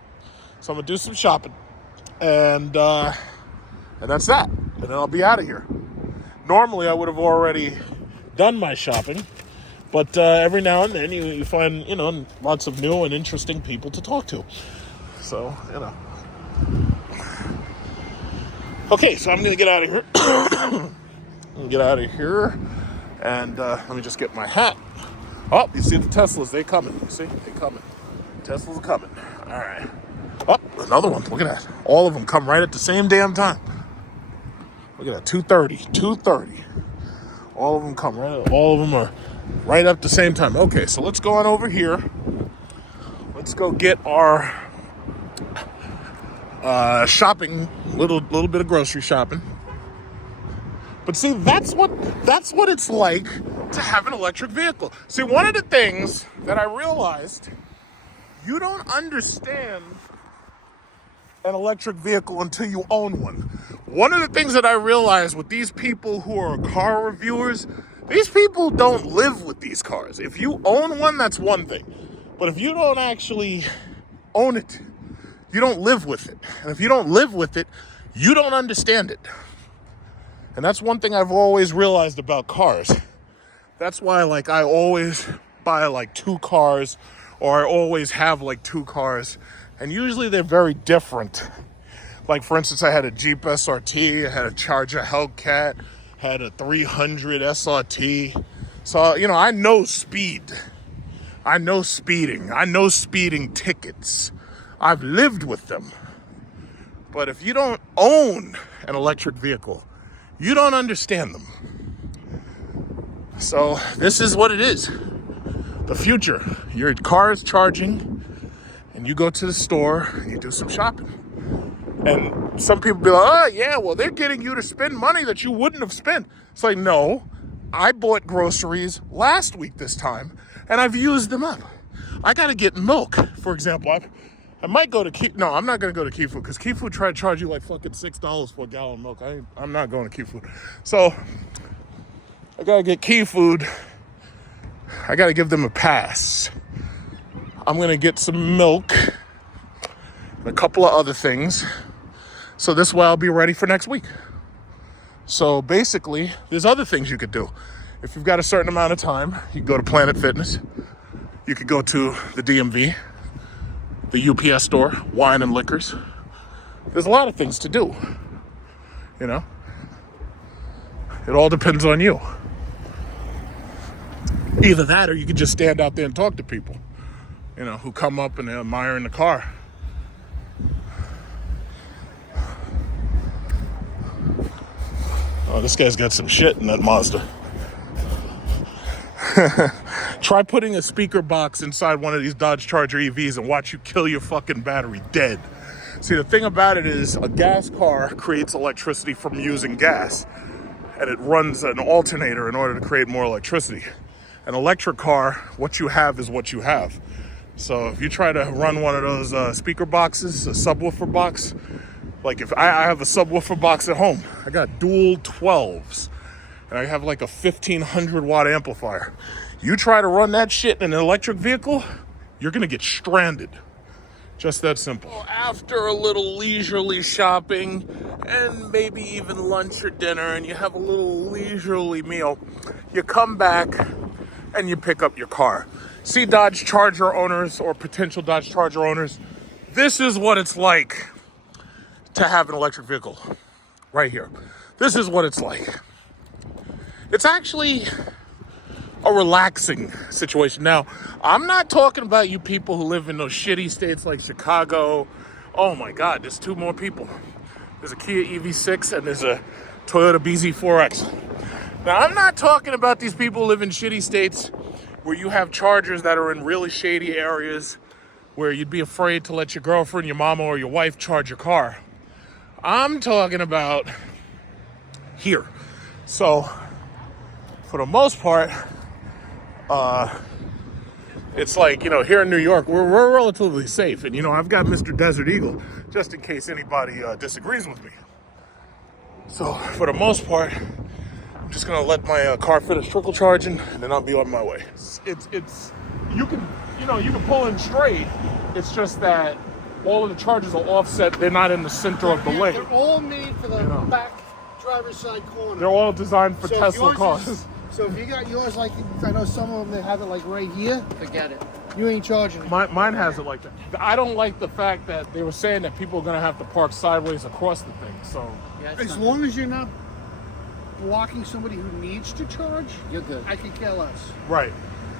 So I'm going to do some shopping. And that's that. And then I'll be out of here. Normally, I would have already done my shopping. But every now and then you find, lots of new and interesting people to talk to. So, Okay, so I'm going to get out of here. And let me just get my hat. Oh, you see the Teslas. They coming. You see? They coming. Teslas are coming. All right. Oh, another one. Look at that. All of them come right at the same damn time. Look at that. 2:30. All of them come right. All of them are right up the same time. Okay, so let's go on over here. Let's go get our shopping, little bit of grocery shopping. But see, that's what it's like to have an electric vehicle. See, one of the things that I realized, you don't understand an electric vehicle until you own one. One of the things that I realized with these people who are car reviewers, these people don't live with these cars. If you own one, that's one thing. But if you don't actually own it, you don't live with it. And if you don't live with it, you don't understand it. And that's one thing I've always realized about cars. That's why, I always buy, 2 cars, or I always have, 2 cars. And usually they're very different. Like, for instance, I had a Jeep SRT, I had a Charger Hellcat, had a 300 SRT. So, I know speed. I know speeding. I know speeding tickets. I've lived with them. But if you don't own an electric vehicle, you don't understand them. So this is what it is. The future. Your car is charging, and you go to the store and you do some shopping. And some people be like, oh yeah, well, they're getting you to spend money that you wouldn't have spent. It's like, no, I bought groceries last week this time, and I've used them up. I got to get milk, for example. I might go to No, I'm not going to go to Key Food, because Key Food tried to charge you fucking $6 for a gallon of milk. I'm not going to Key Food. So I got to get Key Food. I got to give them a pass. I'm going to get some milk and a couple of other things. So this way I'll be ready for next week. So basically, there's other things you could do. If you've got a certain amount of time, you can go to Planet Fitness. You could go to the DMV, the UPS store, wine and liquors. There's a lot of things to do. It all depends on you. Either that, or you could just stand out there and talk to people, who come up and they're admiring the car. Oh, this guy's got some shit in that Mazda. Try putting a speaker box inside one of these Dodge Charger EVs and watch you kill your fucking battery dead. See, the thing about it is, a gas car creates electricity from using gas, and it runs an alternator in order to create more electricity. An electric car, what you have is what you have. So if you try to run one of those speaker boxes, a subwoofer box, if I have a subwoofer box at home, I got dual 12s, and I have a 1500 watt amplifier. You try to run that shit in an electric vehicle, you're gonna get stranded. Just that simple. Well, after a little leisurely shopping and maybe even lunch or dinner, and you have a little leisurely meal, you come back and you pick up your car. See, Dodge Charger owners or potential Dodge Charger owners, this is what it's like to have an electric vehicle right here. This is what it's like. It's actually a relaxing situation. Now, I'm not talking about you people who live in those shitty states like Chicago. Oh my God, there's 2 more people. There's a Kia EV6 and there's a Toyota BZ4X. Now, I'm not talking about these people who live in shitty states where you have chargers that are in really shady areas where you'd be afraid to let your girlfriend, your mama, or your wife charge your car. I'm talking about here. So, for the most part, it's here in New York, we're relatively safe. And, I've got Mr. Desert Eagle, just in case anybody disagrees with me. So, for the most part, I'm Just gonna let my car finish trickle charging, and then I'll be on my way. It's you can pull in straight. It's just that all of the charges are offset. They're not in the center of the lane. They're all made for the back driver's side corner. They're all designed for Tesla cars. So if you got yours like, I know some of them that have it like right here, forget it. You ain't charging it. Mine has it like that. I don't like the fact that they were saying that people are gonna have to park sideways across the thing. So as long as you're not blocking somebody who needs to charge, you're good. I could care less. Right.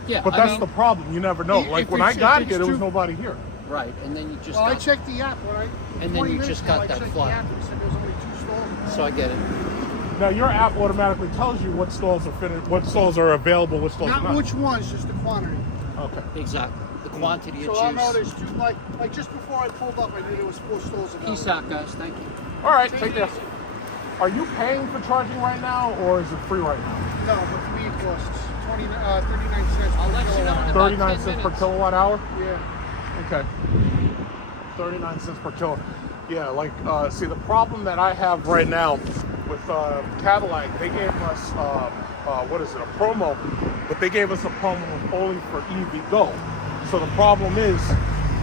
Yeah, But that's the problem. You never know. Like when I got here, there was nobody here. Right, and then you just. Well, I checked the app when I. And then you just got that flag. So I get it. Now your app automatically tells you what stalls are finished, what stalls are available, what stalls are not. Not which ones, just the quantity. Okay. Exactly. The quantity of So juice. I'll know there's two. Like just before I pulled up, I knew there was 4 stalls available. Peace out, guys. Thank you. All right, take this. Are you paying for charging right now, or is it free right now? No, but for me it costs 39 cents. I'll let you know in about 39 10 cents per minutes. kilowatt hour. Yeah. Okay. 39 cents per kilo. Yeah, like, see, the problem that I have right now with Cadillac, they gave us, a promo, but they gave us a promo only for EV Go. So the problem is,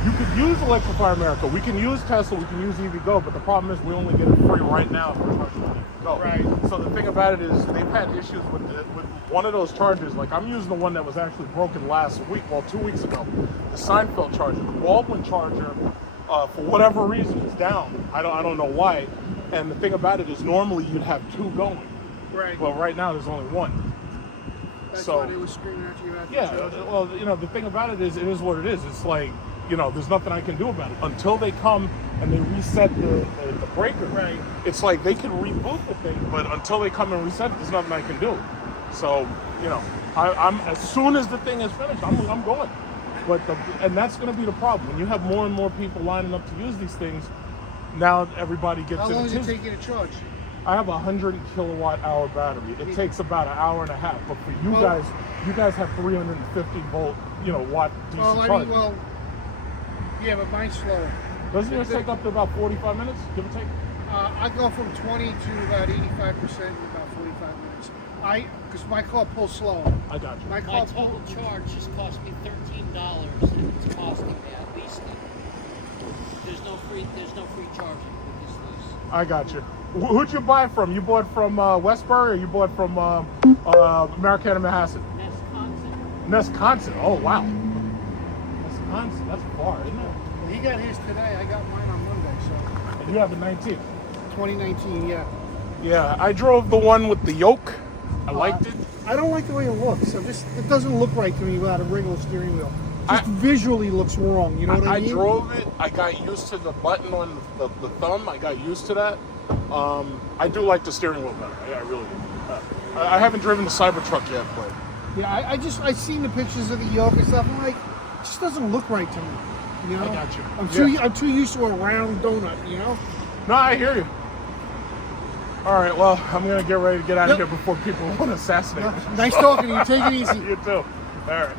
you could use Electrify America, we can use Tesla, we can use EV Go, but the problem is we only get it free right now for EV Go. Right. So the thing about it is, they've had issues with one of those chargers. Like, I'm using the one that was actually broken last week, 2 weeks ago, the Seinfeld charger. The Baldwin charger, for whatever reason, is down. I don't know why. And the thing about it is, normally you'd have 2 going. Right. Well, right now there's only 1. That's So why they were screaming at you. yeah, well, the thing about it is what it is. It's like, there's nothing I can do about it until they come and they reset the breaker. Right. It's like they can reboot the thing, but until they come and reset it, there's nothing I can do. So, I'm as soon as the thing is finished, I'm going. But and that's going to be the problem when you have more and more people lining up to use these things. Now everybody gets. How long does it into take you to charge? I have a 100 kilowatt hour battery. It takes about an hour and a half. But for you guys have 350 volt, watt DC charge. Yeah, but mine's slower. Doesn't yours take up to about 45 minutes, give or take? I go from 20 to about 85% in about 45 minutes. Because my car pulls slower. I got you. My total charge just cost me $13, and it's costing me at least that. There's no free charging with this lease. I got you. Who'd you buy from? You bought from Westbury, or you bought from Americana Manhasset? Nesconsin. Oh wow. Nesconsin. That's far, isn't it? He got his today. I got mine on Monday. So. And you have a 19. 2019, yeah. Yeah, I drove the one with the yoke. I liked it. I don't like the way it looks. It doesn't look right to me without a regular steering wheel. Just visually looks wrong. You know what I mean? I drove it. I got used to the button on the thumb. I got used to that. I do like the steering wheel better. I really do. I haven't driven the Cybertruck yet, but yeah, I seen the pictures of the yoke and stuff. I'm like, it just doesn't look right to me. You know? I got you. I'm too used to a round donut. You know? No, I hear you. All right, well, I'm going to get ready to get out of here before people want to assassinate me. Nice talking to you. Take it easy. You too. All right.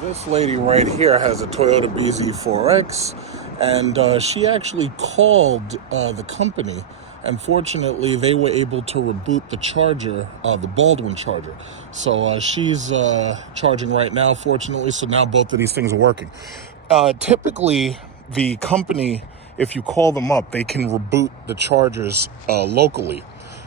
This lady right here has a Toyota BZ4X, and she actually called the company, and fortunately they were able to reboot the charger, the Baldwin charger. So she's charging right now, fortunately, so now both of these things are working. Typically, the company, if you call them up, they can reboot the chargers locally,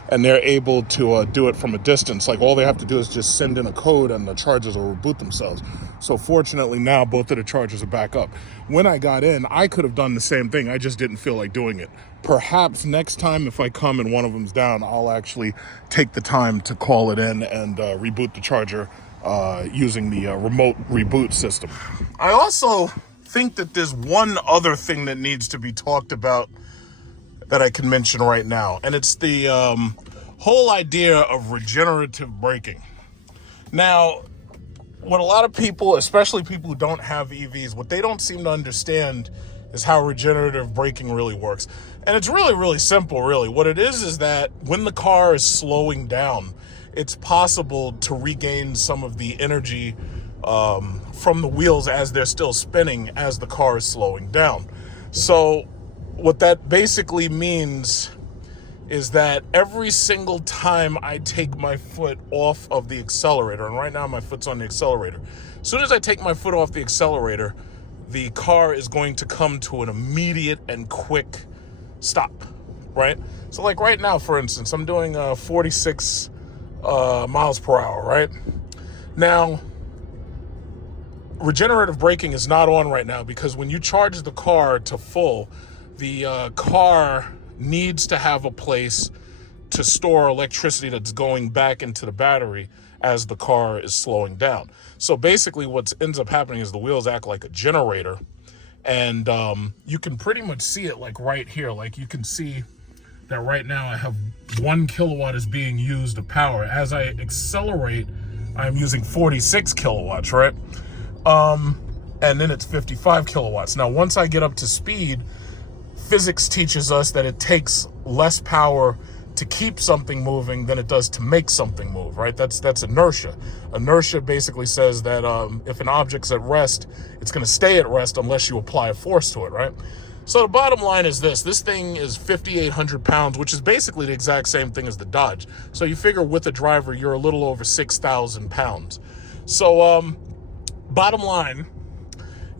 and they're able to do it from a distance. Like, all they have to do is just send in a code and the chargers will reboot themselves. So fortunately now both of the chargers are back up. When I got in, I could have done the same thing. I just didn't feel like doing it. Perhaps next time if I come and one of them's down, I'll actually take the time to call it in and reboot the charger using the remote reboot system. I also think that there's one other thing that needs to be talked about that I can mention right now, and it's the whole idea of regenerative braking. Now, what a lot of people, especially people who don't have EVs, what they don't seem to understand is how regenerative braking really works. And it's really, really simple, really. What it is that when the car is slowing down, it's possible to regain some of the energy from the wheels as they're still spinning as the car is slowing down. So what that basically means is that every single time I take my foot off of the accelerator, and right now my foot's on the accelerator, as soon as I take my foot off the accelerator, the car is going to come to an immediate and quick stop, right? So like right now, for instance, I'm doing 46 miles per hour, right? Now, regenerative braking is not on right now because when you charge the car to full, the car needs to have a place to store electricity that's going back into the battery as the car is slowing down. So basically what ends up happening is the wheels act like a generator, and you can pretty much see it like right here. Like you can see that right now I have 1 kilowatt is being used of power. As I accelerate, I'm using 46 kilowatts, right? And then it's 55 kilowatts. Now, once I get up to speed, physics teaches us that it takes less power to keep something moving than it does to make something move, right? That's inertia. Inertia basically says that if an object's at rest, it's going to stay at rest unless you apply a force to it, right? So the bottom line is this thing is 5,800 pounds, which is basically the exact same thing as the Dodge. So you figure with a driver, you're a little over 6,000 pounds. So bottom line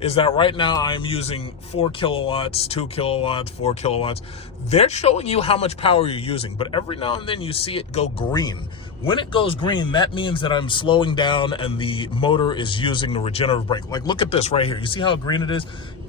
is that right now I'm using 4 kilowatts, 2 kilowatts, 4 kilowatts. They're showing you how much power you're using, but every now and then you see it go green. When it goes green, that means that I'm slowing down and the motor is using the regenerative brake. Like, look at this right here. You see how green it is?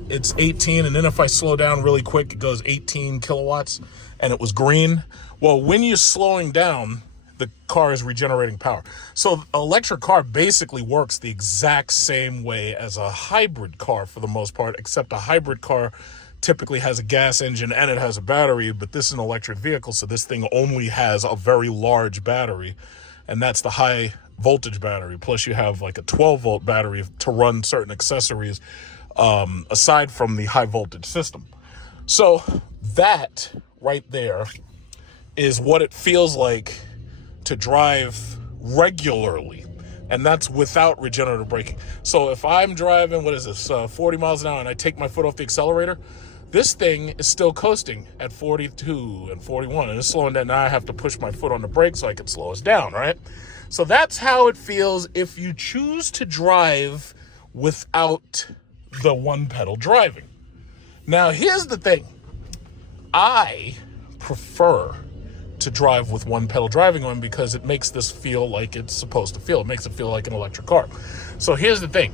It's 18, and then if I slow down really quick, it goes 18 kilowatts, and it was green. Well, when you're slowing down, the car is regenerating power. So an electric car basically works the exact same way as a hybrid car for the most part, except a hybrid car typically has a gas engine and it has a battery, but this is an electric vehicle, so this thing only has a very large battery, and that's the high voltage battery. Plus you have like a 12-volt battery to run certain accessories aside from the high voltage system. So that right there is what it feels like to drive regularly, and that's without regenerative braking. So if I'm driving, 40 miles an hour, and I take my foot off the accelerator, this thing is still coasting at 42 and 41, and it's slowing down. Now I have to push my foot on the brake so I can slow us down, right? So that's how it feels if you choose to drive without the one pedal driving. Now here's the thing. I prefer to drive with one pedal driving on because it makes this feel like it's supposed to feel. It makes it feel like an electric car. So here's the thing.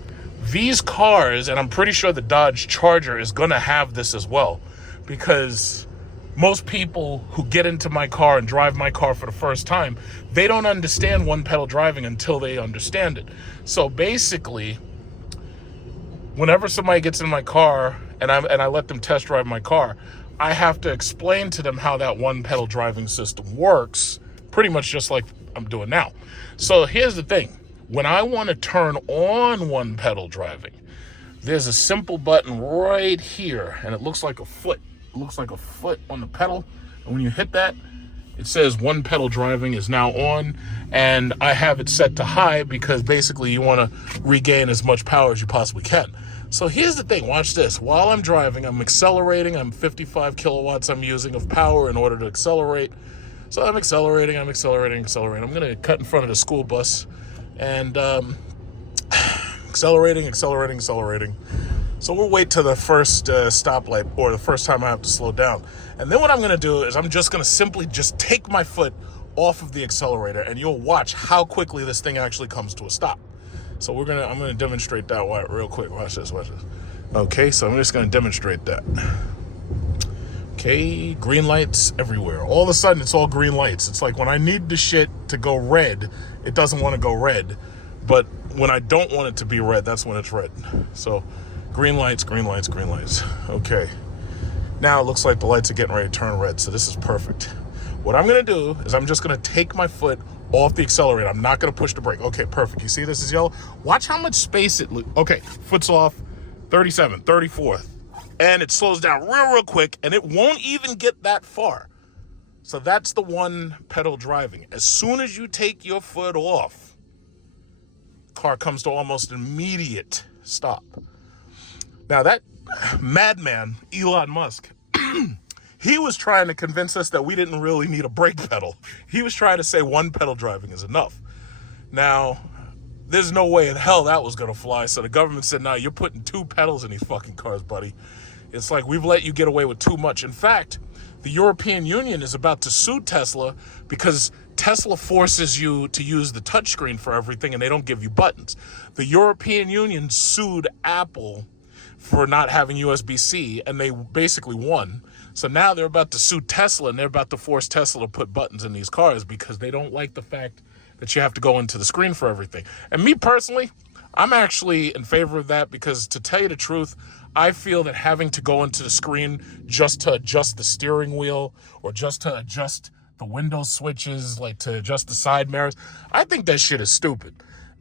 These cars, and I'm pretty sure the Dodge Charger is going to have this as well, because most people who get into my car and drive my car for the first time, they don't understand one pedal driving until they understand it. So basically, whenever somebody gets in my car and I let them test drive my car, I have to explain to them how that one pedal driving system works, pretty much just like I'm doing now. So here's the thing. When I want to turn on one pedal driving, there's a simple button right here, and it looks like a foot. It looks like a foot on the pedal. And when you hit that, it says one pedal driving is now on, and I have it set to high because basically you want to regain as much power as you possibly can. So here's the thing, watch this. While I'm driving, I'm accelerating. I'm 55 kilowatts I'm using of power in order to accelerate. So I'm accelerating. I'm going to cut in front of the school bus and accelerating. So we'll wait till the first stoplight or the first time I have to slow down. And then what I'm going to do is I'm just going to simply just take my foot off of the accelerator, and you'll watch how quickly this thing actually comes to a stop. So I'm going to demonstrate that real quick. Watch this. Okay, so I'm just going to demonstrate that. Okay, green lights everywhere. All of a sudden, it's all green lights. It's like when I need the shit to go red, it doesn't want to go red. But when I don't want it to be red, that's when it's red. So green lights. Okay. Now it looks like the lights are getting ready to turn red, so this is perfect. What I'm going to do is I'm just going to take my foot off the accelerator. I'm not going to push the brake. Okay, perfect. You see this is yellow? Watch how much space it... Okay, foot's off. 37, 34. And it slows down real quick, and it won't even get that far. So that's the one pedal driving. As soon as you take your foot off, the car comes to almost immediate stop. Now that madman, Elon Musk, He was trying to convince us that we didn't really need a brake pedal. He was trying to say one pedal driving is enough. Now, there's no way in hell that was going to fly. So the government said, no, you're putting 2 pedals in these fucking cars, buddy. It's like, we've let you get away with too much. In fact, the European Union is about to sue Tesla because Tesla forces you to use the touchscreen for everything and they don't give you buttons. The European Union sued Apple for not having USB-C and they basically won. So now they're about to sue Tesla and they're about to force Tesla to put buttons in these cars because they don't like the fact that you have to go into the screen for everything. And me personally, I'm actually in favor of that because, to tell you the truth, I feel that having to go into the screen just to adjust the steering wheel or just to adjust the window switches, like to adjust the side mirrors, I think that shit is stupid.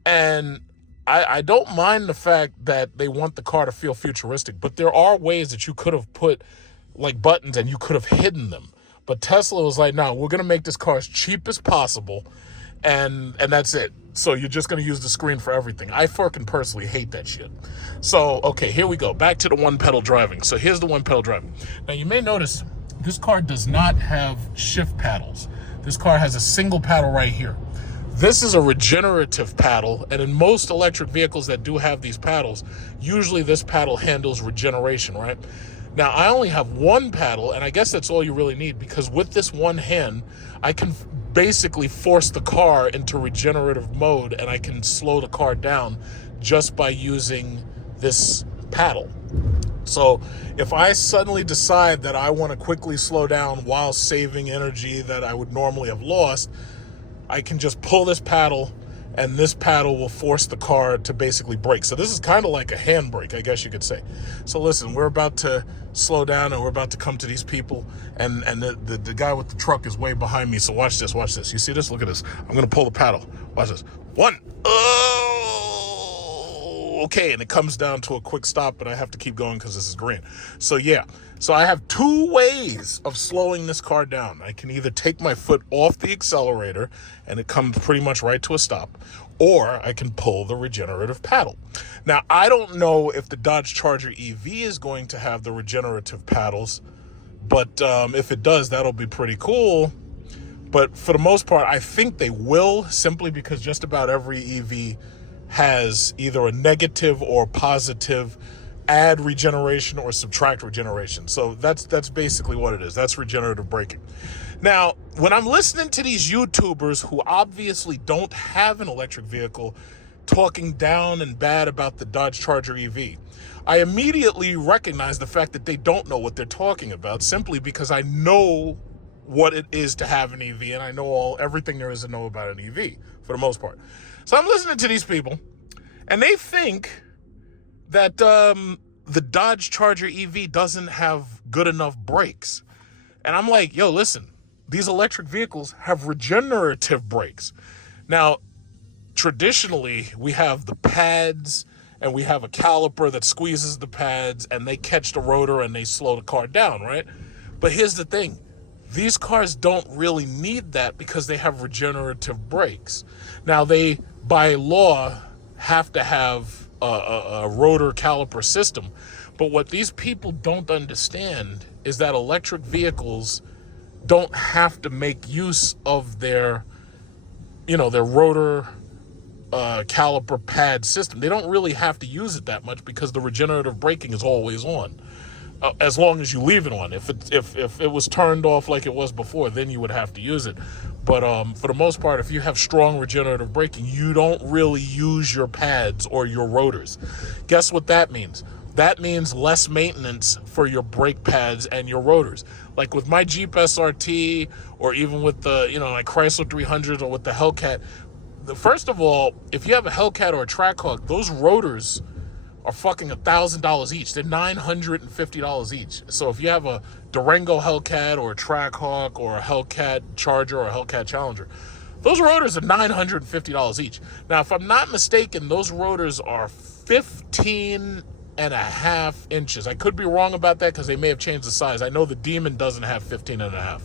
And I don't mind the fact that they want the car to feel futuristic, but there are ways that you could have put like buttons and you could have hidden them. But Tesla was like, no, we're going to make this car as cheap as possible. And that's it. So you're just going to use the screen for everything. I fucking personally hate that shit. So, okay, here we go. Back to the one pedal driving. So here's the one pedal driving. Now you may notice this car does not have shift paddles. This car has a single paddle right here. This is a regenerative paddle, and in most electric vehicles that do have these paddles, usually this paddle handles regeneration, right? Now, I only have one paddle, and I guess that's all you really need, because with this one hand, I can basically force the car into regenerative mode, and I can slow the car down just by using this paddle. So if I suddenly decide that I want to quickly slow down while saving energy that I would normally have lost, I can just pull this paddle, and this paddle will force the car to basically brake. So this is kind of like a handbrake, I guess you could say. So listen, we're about to slow down, and we're about to come to these people, and the guy with the truck is way behind me. So watch this, watch this. You see this? Look at this. I'm going to pull the paddle. Watch this. One. Oh, okay, and it comes down to a quick stop, but I have to keep going because this is green. So yeah. So I have 2 ways of slowing this car down. I can either take my foot off the accelerator and it comes pretty much right to a stop, or I can pull the regenerative paddle. Now, I don't know if the Dodge Charger EV is going to have the regenerative paddles, but if it does, that'll be pretty cool. But for the most part, I think they will, simply because just about every EV has either a negative or positive add regeneration or subtract regeneration. So that's basically what it is. That's regenerative braking. Now, when I'm listening to these YouTubers who obviously don't have an electric vehicle talking down and bad about the Dodge Charger EV, I immediately recognize the fact that they don't know what they're talking about, simply because I know what it is to have an EV, and I know everything there is to know about an EV for the most part. So I'm listening to these people, and they think that the Dodge Charger EV doesn't have good enough brakes. And I'm like, yo, listen, these electric vehicles have regenerative brakes. Now, traditionally, we have the pads, and we have a caliper that squeezes the pads, and they catch the rotor, and they slow the car down, right? But here's the thing. These cars don't really need that because they have regenerative brakes. Now, they, by law, have to have a rotor caliper system. But what these people don't understand is that electric vehicles don't have to make use of their rotor caliper pad system. They don't really have to use it that much because the regenerative braking is always on. As long as you leave it on. If it was turned off like it was before, then you would have to use it. But for the most part, if you have strong regenerative braking, you don't really use your pads or your rotors. Guess what that means? That means less maintenance for your brake pads and your rotors. Like with my Jeep SRT, or even with the like Chrysler 300 or with the Hellcat. First of all, if you have a Hellcat or a Trackhawk, those rotors are fucking $1,000 each. They're $950 each. So if you have a Durango Hellcat or a Trackhawk or a Hellcat Charger or a Hellcat Challenger, those rotors are $950 each. Now, if I'm not mistaken, those rotors are 15.5 inches. I could be wrong about that because they may have changed the size. I know the Demon doesn't have 15.5.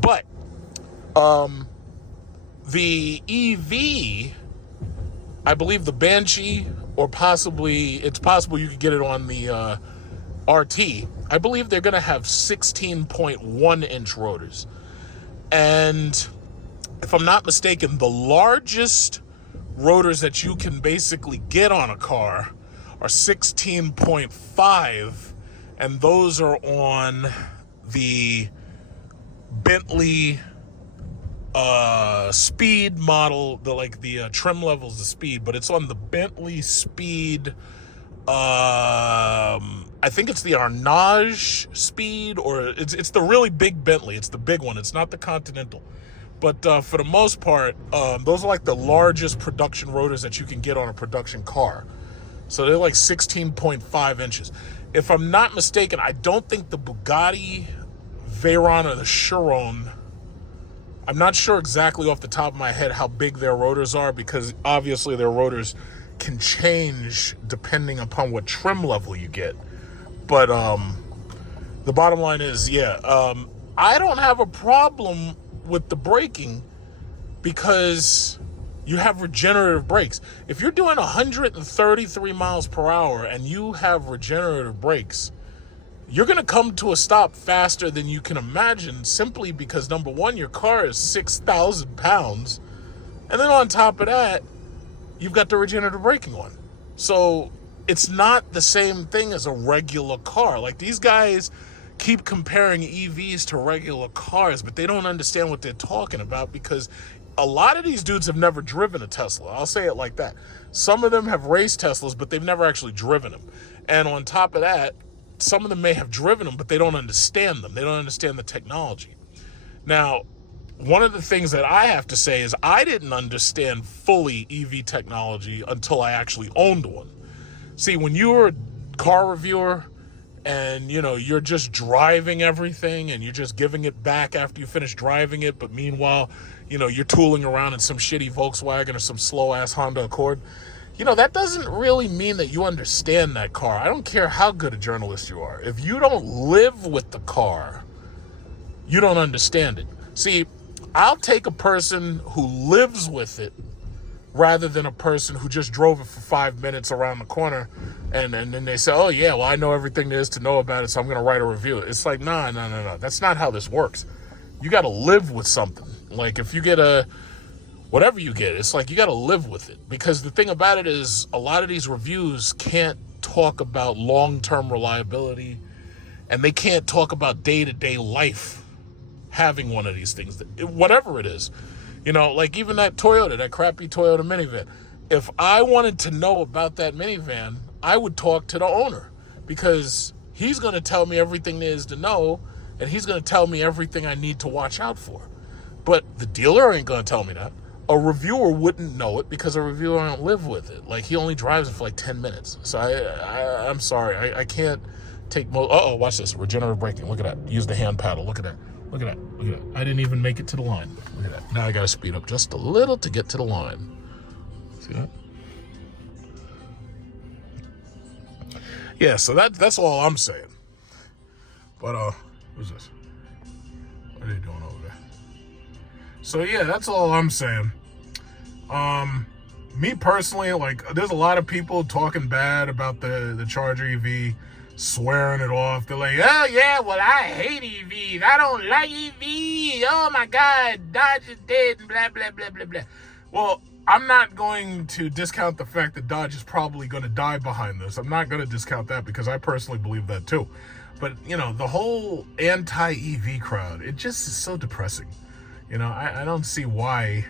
But the EV, I believe the Banshee, or possibly, it's possible you could get it on the RT, I believe they're going to have 16.1 inch rotors. And if I'm not mistaken, the largest rotors that you can basically get on a car are 16.5, and those are on the Bentley speed model, the trim levels of speed, but it's on the Bentley speed. I think it's the Arnage speed, or it's the really big Bentley. It's the big one. It's not the Continental. But for the most part, those are like the largest production rotors that you can get on a production car. So they're like 16.5 inches. If I'm not mistaken, I don't think the Bugatti Veyron or the Chiron, I'm not sure exactly off the top of my head how big their rotors are, because obviously their rotors can change depending upon what trim level you get. But the bottom line is, I don't have a problem with the braking because you have regenerative brakes. If you're doing 133 miles per hour and you have regenerative brakes, you're going to come to a stop faster than you can imagine, simply because, number one, your car is 6,000 pounds. And then on top of that, you've got the regenerative braking on. So it's not the same thing as a regular car. Like, these guys keep comparing EVs to regular cars, but they don't understand what they're talking about, because a lot of these dudes have never driven a Tesla. I'll say it like that. Some of them have raced Teslas, but they've never actually driven them. And on top of that, some of them may have driven them, but they don't understand them. They don't understand the technology. Now, one of the things that I have to say is I didn't understand fully EV technology until I actually owned one. See, when you're a car reviewer and, you're just driving everything and you're just giving it back after you finish driving it, but meanwhile, you're tooling around in some shitty Volkswagen or some slow-ass Honda Accord, that doesn't really mean that you understand that car. I don't care how good a journalist you are. If you don't live with the car, you don't understand it. See, I'll take a person who lives with it rather than a person who just drove it for 5 minutes around the corner and then they say, oh yeah, well, I know everything there is to know about it, so I'm going to write a review. It's like, no. That's not how this works. You got to live with something. Like, if you get whatever you get, it's like you got to live with it. Because the thing about it is, a lot of these reviews can't talk about long-term reliability, and they can't talk about day-to-day life having one of these things, whatever it is. Like even that crappy Toyota minivan. If I wanted to know about that minivan, I would talk to the owner, because he's going to tell me everything there is to know, and he's going to tell me everything I need to watch out for. But the dealer ain't going to tell me that. A reviewer wouldn't know it, because a reviewer don't live with it. Like, he only drives it for like 10 minutes. So I'm sorry. I can't take watch this. Regenerative braking. Look at that. Use the hand paddle. Look at that. Look at that. Look at that. I didn't even make it to the line. Look at that. Now I got to speed up just a little to get to the line. See that? Yeah, so that's all I'm saying. But, who's this? What are they doing over there? So yeah, that's all I'm saying. Me personally, like, there's a lot of people talking bad about the Charger EV, swearing it off. They're like, oh yeah, well, I hate EVs. I don't like EVs. Oh my God, Dodge is dead, and blah, blah, blah, blah, blah. Well, I'm not going to discount the fact that Dodge is probably going to die behind this. I'm not going to discount that, because I personally believe that too. But, the whole anti-EV crowd, it just is so depressing. I don't see why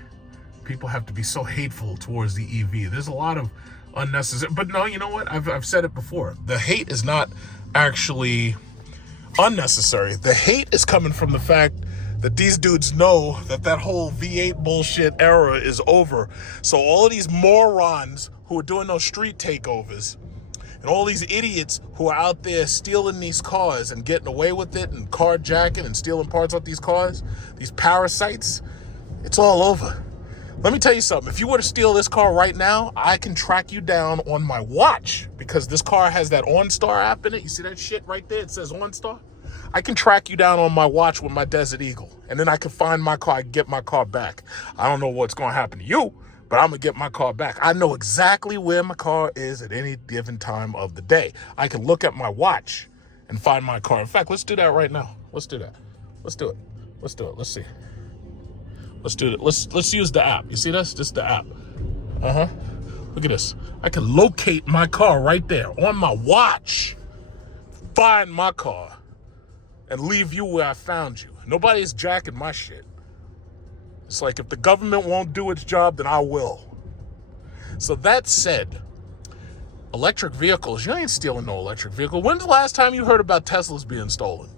people have to be so hateful towards the EV. There's a lot of unnecessary, but no, you know what? I've said it before. The hate is not actually unnecessary. The hate is coming from the fact that these dudes know that whole V8 bullshit era is over. So all of these morons who are doing those street takeovers, and all these idiots who are out there stealing these cars and getting away with it, and carjacking and stealing parts off these cars, these parasites, it's all over. Let me tell you something. If you were to steal this car right now, I can track you down on my watch, because this car has that OnStar app in it. You see that shit right there? It says OnStar. I can track you down on my watch with my Desert Eagle, and then I can find my car, I can get my car back. I don't know what's going to happen to you, but I'm going to get my car back. I know exactly where my car is at any given time of the day. I can look at my watch and find my car. In fact, let's do that right now. Let's do that. Let's do it. Let's do it. Let's see. Let's do it. Let's use the app. You see this? This is the app. Look at this. I can locate my car right there on my watch. Find my car and leave you where I found you. Nobody's jacking my shit. It's like if the government won't do its job, then I will. So that said, electric vehicles, you ain't stealing no electric vehicle. When's the last time you heard about Teslas being stolen?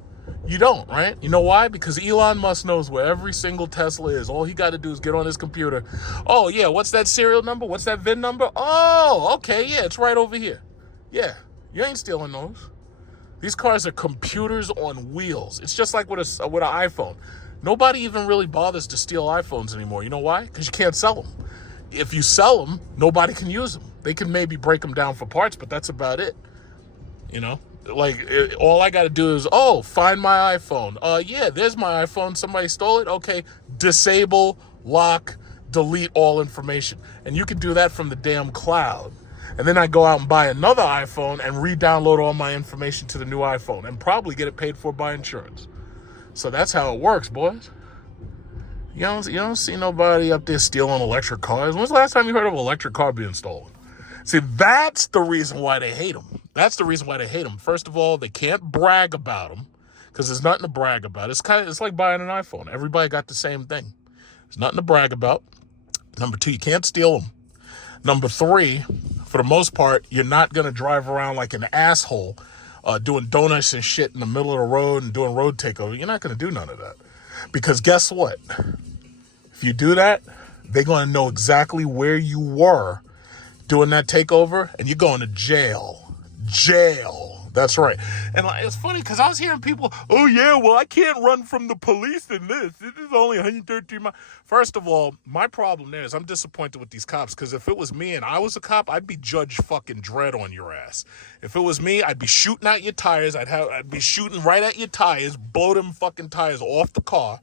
You don't, right? You know why? Because Elon Musk knows where every single Tesla is. All he got to do is get on his computer. Oh, yeah, what's that serial number? What's that VIN number? Oh, okay, yeah, it's right over here. Yeah, you ain't stealing those. These cars are computers on wheels. It's just like with an iPhone. Nobody even really bothers to steal iPhones anymore. You know why? Because you can't sell them. If you sell them, nobody can use them. They can maybe break them down for parts, but that's about it. You know? Like, all I got to do is, find my iPhone. Yeah, there's my iPhone. Somebody stole it. Okay, disable, lock, delete all information. And you can do that from the damn cloud. And then I go out and buy another iPhone and re-download all my information to the new iPhone and probably get it paid for by insurance. So that's how it works, boys. You don't see nobody up there stealing electric cars. When's the last time you heard of an electric car being stolen? See, that's the reason why they hate them. That's the reason why they hate them. First of all, they can't brag about them because there's nothing to brag about. It's like buying an iPhone. Everybody got the same thing. There's nothing to brag about. Number two, you can't steal them. Number three, for the most part, you're not going to drive around like an asshole doing donuts and shit in the middle of the road and doing road takeover. You're not going to do none of that. Because guess what? If you do that, they're going to know exactly where you were doing that takeover, and you're going to jail. Jail. That's right. And it's funny because I was hearing people, oh, yeah, well, I can't run from the police in this. This is only 113 miles. First of all, my problem there is I'm disappointed with these cops because if it was me and I was a cop, I'd be Judge fucking Dredd on your ass. If it was me, I'd be shooting at your tires. I'd be shooting right at your tires, blow them fucking tires off the car.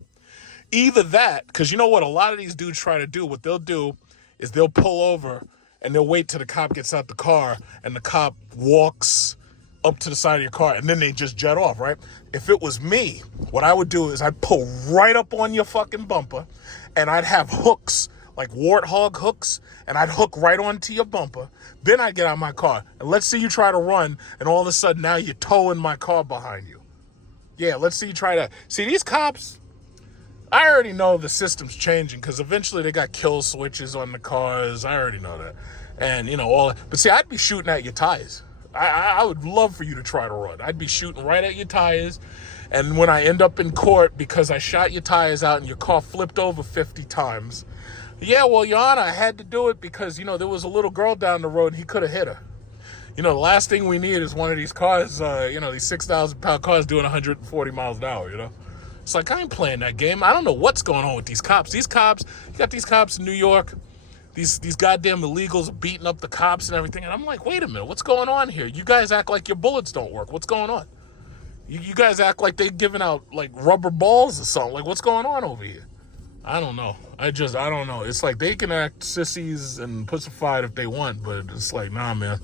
Either that, because you know what a lot of these dudes try to do, what they'll do is they'll pull over and they'll wait till the cop gets out the car and the cop walks up to the side of your car and then they just jet off, right? If it was me, what I would do is I'd pull right up on your fucking bumper and I'd have hooks, like warthog hooks, and I'd hook right onto your bumper. Then I'd get out of my car and let's say you try to run and all of a sudden now you're towing my car behind you. Yeah, let's see you try to. See, these cops, I already know the system's changing because eventually they got kill switches on the cars. I already know that. And, all that. But see, I'd be shooting at your tires. I would love for you to try to run. I'd be shooting right at your tires. And when I end up in court because I shot your tires out and your car flipped over 50 times, yeah, well, Your Honor, I had to do it because, there was a little girl down the road and he could have hit her. The last thing we need is one of these cars, these 6,000-pound cars doing 140 miles an hour, It's like, I ain't playing that game. I don't know what's going on with these cops. These cops, you got these cops in New York, these goddamn illegals are beating up the cops and everything. And I'm like, wait a minute, what's going on here? You guys act like your bullets don't work. What's going on? You guys act like they're giving out, like, rubber balls or something. Like, what's going on over here? I don't know. I don't know. It's like they can act sissies and pussified if they want, but it's like, nah, man.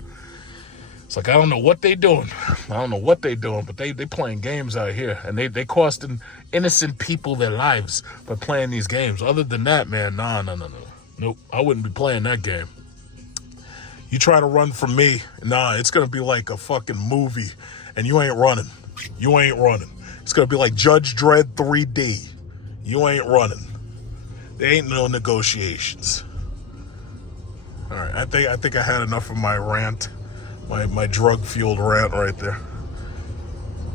It's like, I don't know what they doing. But they playing games out here. And they costing innocent people their lives by playing these games. Other than that, man, no. Nope, I wouldn't be playing that game. You try to run from me, it's going to be like a fucking movie. And you ain't running. It's going to be like Judge Dredd 3D. You ain't running. There ain't no negotiations. All right, I think I had enough of my rant. My drug-fueled rant right there.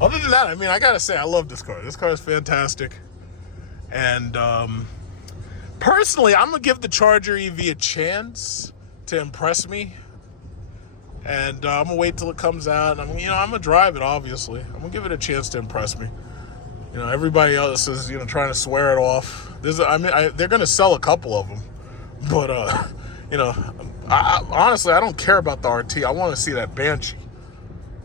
Other than that, I gotta say, I love this car. This car is fantastic. And personally, I'm gonna give the Charger EV a chance to impress me. And I'm gonna wait till it comes out. And I'm gonna drive it, obviously. I'm gonna give it a chance to impress me. Everybody else is, trying to swear it off. They're gonna sell a couple of them. But, I honestly, I don't care about the RT. I want to see that Banshee.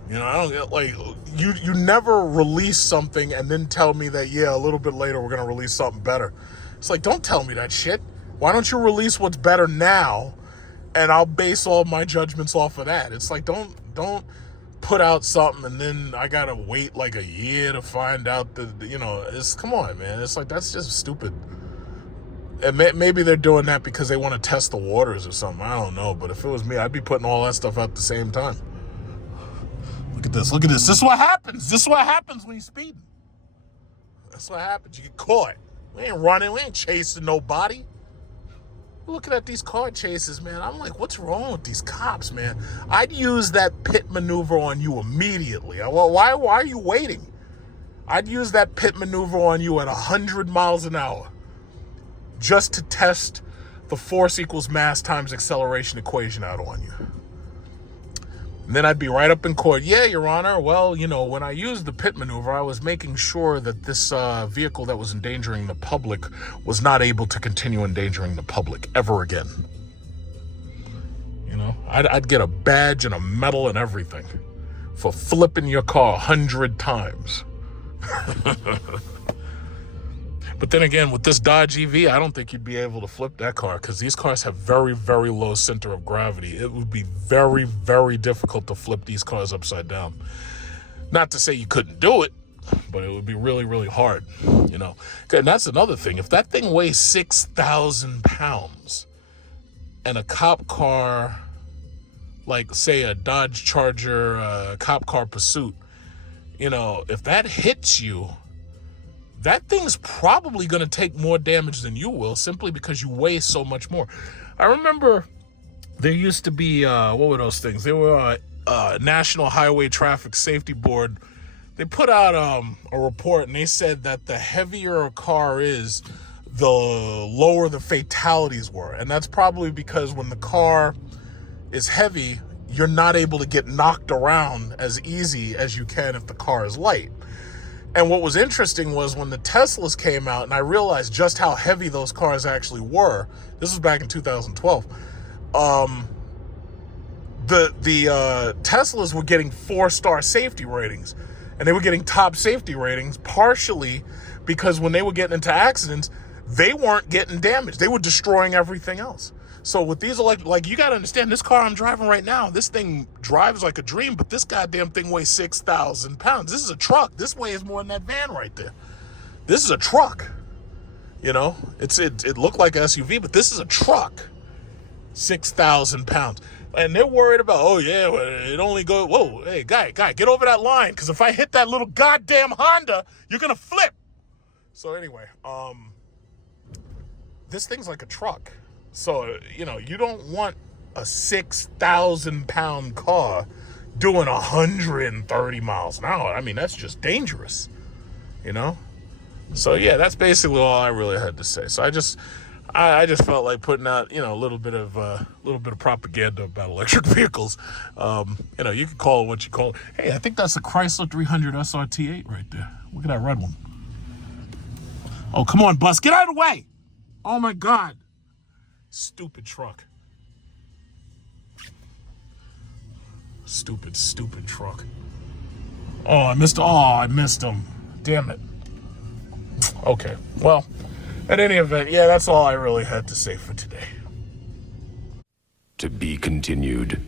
I don't get, like, you never release something and then tell me that, yeah, a little bit later we're going to release something better. It's like, don't tell me that shit. Why don't you release what's better now and I'll base all my judgments off of that? It's like, don't put out something and then I gotta wait like a year to find out that, you know, it's, come on, man. It's like, that's just stupid. And maybe they're doing that because they want to test the waters or something. I don't know. But if it was me, I'd be putting all that stuff out at the same time. Look at this. Look at this. This is what happens. This is what happens when you're speeding. That's what happens. You get caught. We ain't running. We ain't chasing nobody. Looking at these car chases, man. I'm like, what's wrong with these cops, man? I'd use that pit maneuver on you immediately. Well, why are you waiting? I'd use that pit maneuver on you at 100 miles an hour. Just to test the force equals mass times acceleration equation out on you. And then I'd be right up in court. Yeah, Your Honor. Well, you know, when I used the pit maneuver, I was making sure that this vehicle that was endangering the public was not able to continue endangering the public ever again. You know, I'd get a badge and a medal and everything for flipping your car 100 times. But then again, with this Dodge EV, I don't think you'd be able to flip that car because these cars have very, very low center of gravity. It would be very, very difficult to flip these cars upside down. Not to say you couldn't do it, but it would be really, really hard, you know. And that's another thing. If that thing weighs 6,000 pounds and a cop car, like say a Dodge Charger, cop car Pursuit, you know, if that hits you, that thing's probably going to take more damage than you will simply because you weigh so much more. I remember there used to be, what were those things? They were National Highway Traffic Safety Board. They put out a report and they said that the heavier a car is, the lower the fatalities were. And that's probably because when the car is heavy, you're not able to get knocked around as easy as you can if the car is light. And what was interesting was when the Teslas came out and I realized just how heavy those cars actually were. This was back in 2012. The Teslas were getting 4-star safety ratings, and they were getting top safety ratings partially because when they were getting into accidents, they weren't getting damaged. They were destroying everything else. So with these like you got to understand, this car I'm driving right now, this thing drives like a dream, but this goddamn thing weighs 6,000 pounds. This is a truck. This weighs more than that van right there. This is a truck. You know, it looked like an SUV, but this is a truck. 6,000 pounds. And they're worried about, oh yeah, it only goes, whoa, hey, guy, get over that line, because if I hit that little goddamn Honda, you're going to flip. So anyway, this thing's like a truck. So, you know, you don't want a 6,000 pound car doing 130 miles an hour. I mean, that's just dangerous, you know? So yeah, that's basically all I really had to say. So I just felt like putting out, you know, a little bit of propaganda about electric vehicles. You know, you can call it what you call it. Hey, I think that's a Chrysler 300 SRT8 right there. Look at that red one. Oh, come on, bus, get out of the way. Oh my God. Stupid truck. Stupid truck. Oh, I missed him. Damn it. Okay, well, at any event, yeah, that's all I really had to say for today. To be continued.